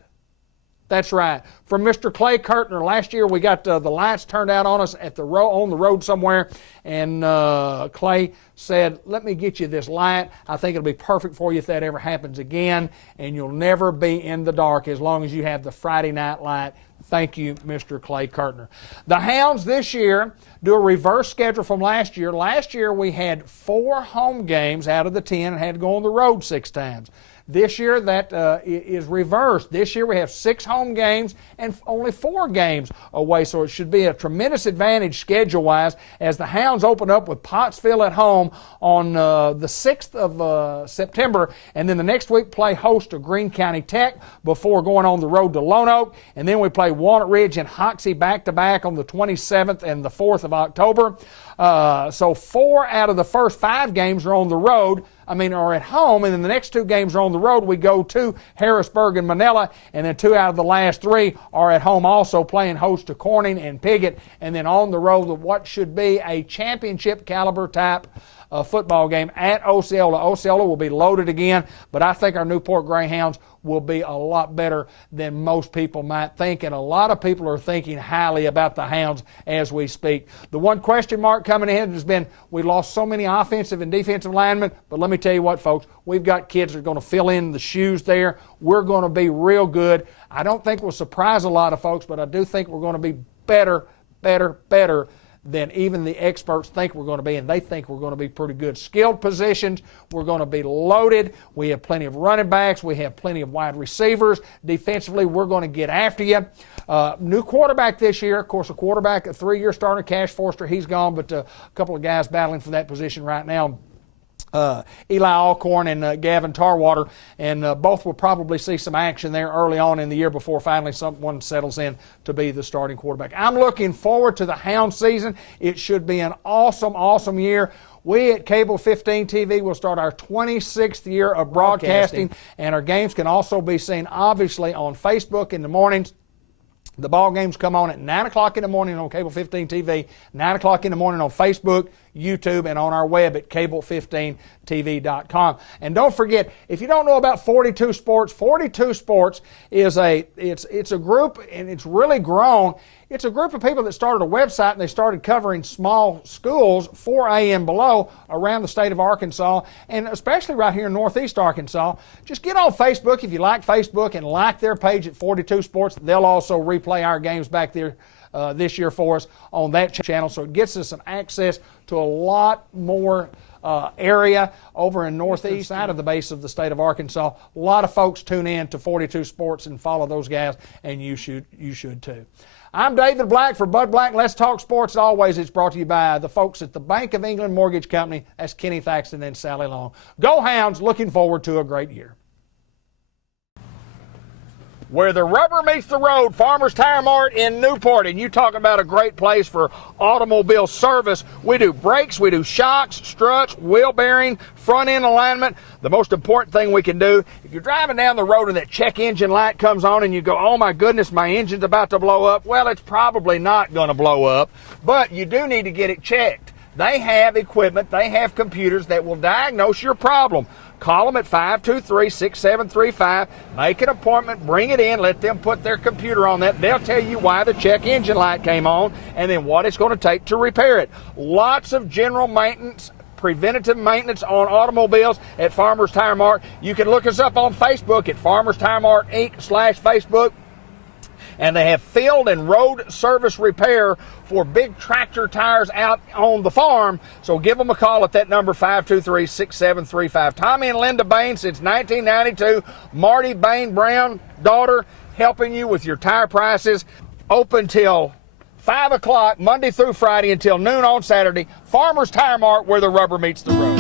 That's right. From Mr. Clay Kirtner. Last year we got the lights turned out on us at on the road somewhere, and Clay said, "Let me get you this light. I think it'll be perfect for you if that ever happens again, and you'll never be in the dark as long as you have the Friday night light." Thank you, Mr. Clay Kirtner. The Hounds this year do a reverse schedule from last year. Last year we had 4 home games out of the 10 and had to go on the road 6 times. This year that is reversed. This year we have 6 home games and only 4 games away, so it should be a tremendous advantage schedule-wise as the Hounds open up with Pottsville at home on the 6th of September, and then the next week play host to Greene County Tech before going on the road to Lone Oak, and then we play Walnut Ridge and Hoxie back-to-back on the 27th and the 4th of October. So 4 out of the first 5 games are on the road. Are at home, and then the next 2 games are on the road. We go to Harrisburg and Manila, and then 2 out of the last 3 are at home also, playing host to Corning and Piggott, and then on the road with what should be a championship caliber type football game at Osceola. Osceola will be loaded again, but I think our Newport Greyhounds will be a lot better than most people might think, and a lot of people are thinking highly about the Hounds as we speak. The one question mark coming ahead has been we lost so many offensive and defensive linemen, but let me tell you what, folks, we've got kids that are going to fill in the shoes there. We're going to be real good. I don't think we'll surprise a lot of folks, but I do think we're going to be better than even the experts think we're going to be, and they think we're going to be pretty good. Skilled positions, we're going to be loaded. We have plenty of running backs. We have plenty of wide receivers. Defensively, we're going to get after you. New quarterback this year, of course, a quarterback, a 3-year starter, Cash Forster, he's gone, but a couple of guys battling for that position right now. Eli Alcorn and Gavin Tarwater, and both will probably see some action there early on in the year before finally someone settles in to be the starting quarterback. I'm looking forward to the Hound season. It should be an awesome year. We at Cable 15 TV will start our 26th year of broadcasting, and our games can also be seen obviously on Facebook in the mornings. The ball games come on at 9 o'clock in the morning on Cable 15 TV, 9 o'clock in the morning on Facebook, YouTube, and on our web at cable15tv.com. And don't forget, if you don't know about 42 Sports, 42 Sports is it's a group, and it's really grown. It's a group of people that started a website, and they started covering small schools, 4A and below, around the state of Arkansas, and especially right here in Northeast Arkansas. Just get on Facebook if you like Facebook and like their page at 42 Sports. They'll also replay our games back there this year for us on that channel, so it gets us some access to a lot more area over in northeast side of the base of the state of Arkansas. A lot of folks tune in to 42 Sports and follow those guys, and you should too. I'm David Black for Bud Black. Let's Talk Sports. As always, it's brought to you by the folks at the Bank of England Mortgage Company. That's Kenny Thaxton and Sally Long. Go Hounds. Looking forward to a great year. Where the rubber meets the road, Farmers Tire Mart in Newport. And you talking about a great place for automobile service. We do brakes, we do shocks, struts, wheel bearing, front end alignment. The most important thing we can do, if you're driving down the road and that check engine light comes on and you go, oh my goodness, my engine's about to blow up. Well, it's probably not going to blow up, but you do need to get it checked. They have equipment, they have computers that will diagnose your problem. Call them at 523-6735. Make an appointment, bring it in, let them put their computer on that. They'll tell you why the check engine light came on and then what it's going to take to repair it. Lots of general maintenance, preventative maintenance on automobiles at Farmers Tire Mart. You can look us up on Facebook at Farmers Tire Mart Inc./Facebook. And they have field and road service repair for big tractor tires out on the farm. So give them a call at that number, 523-6735. Tommy and Linda Bain since 1992. Marty Bain Brown, daughter, helping you with your tire prices. Open till 5 o'clock Monday through Friday until noon on Saturday. Farmers Tire Mart, where the rubber meets the road.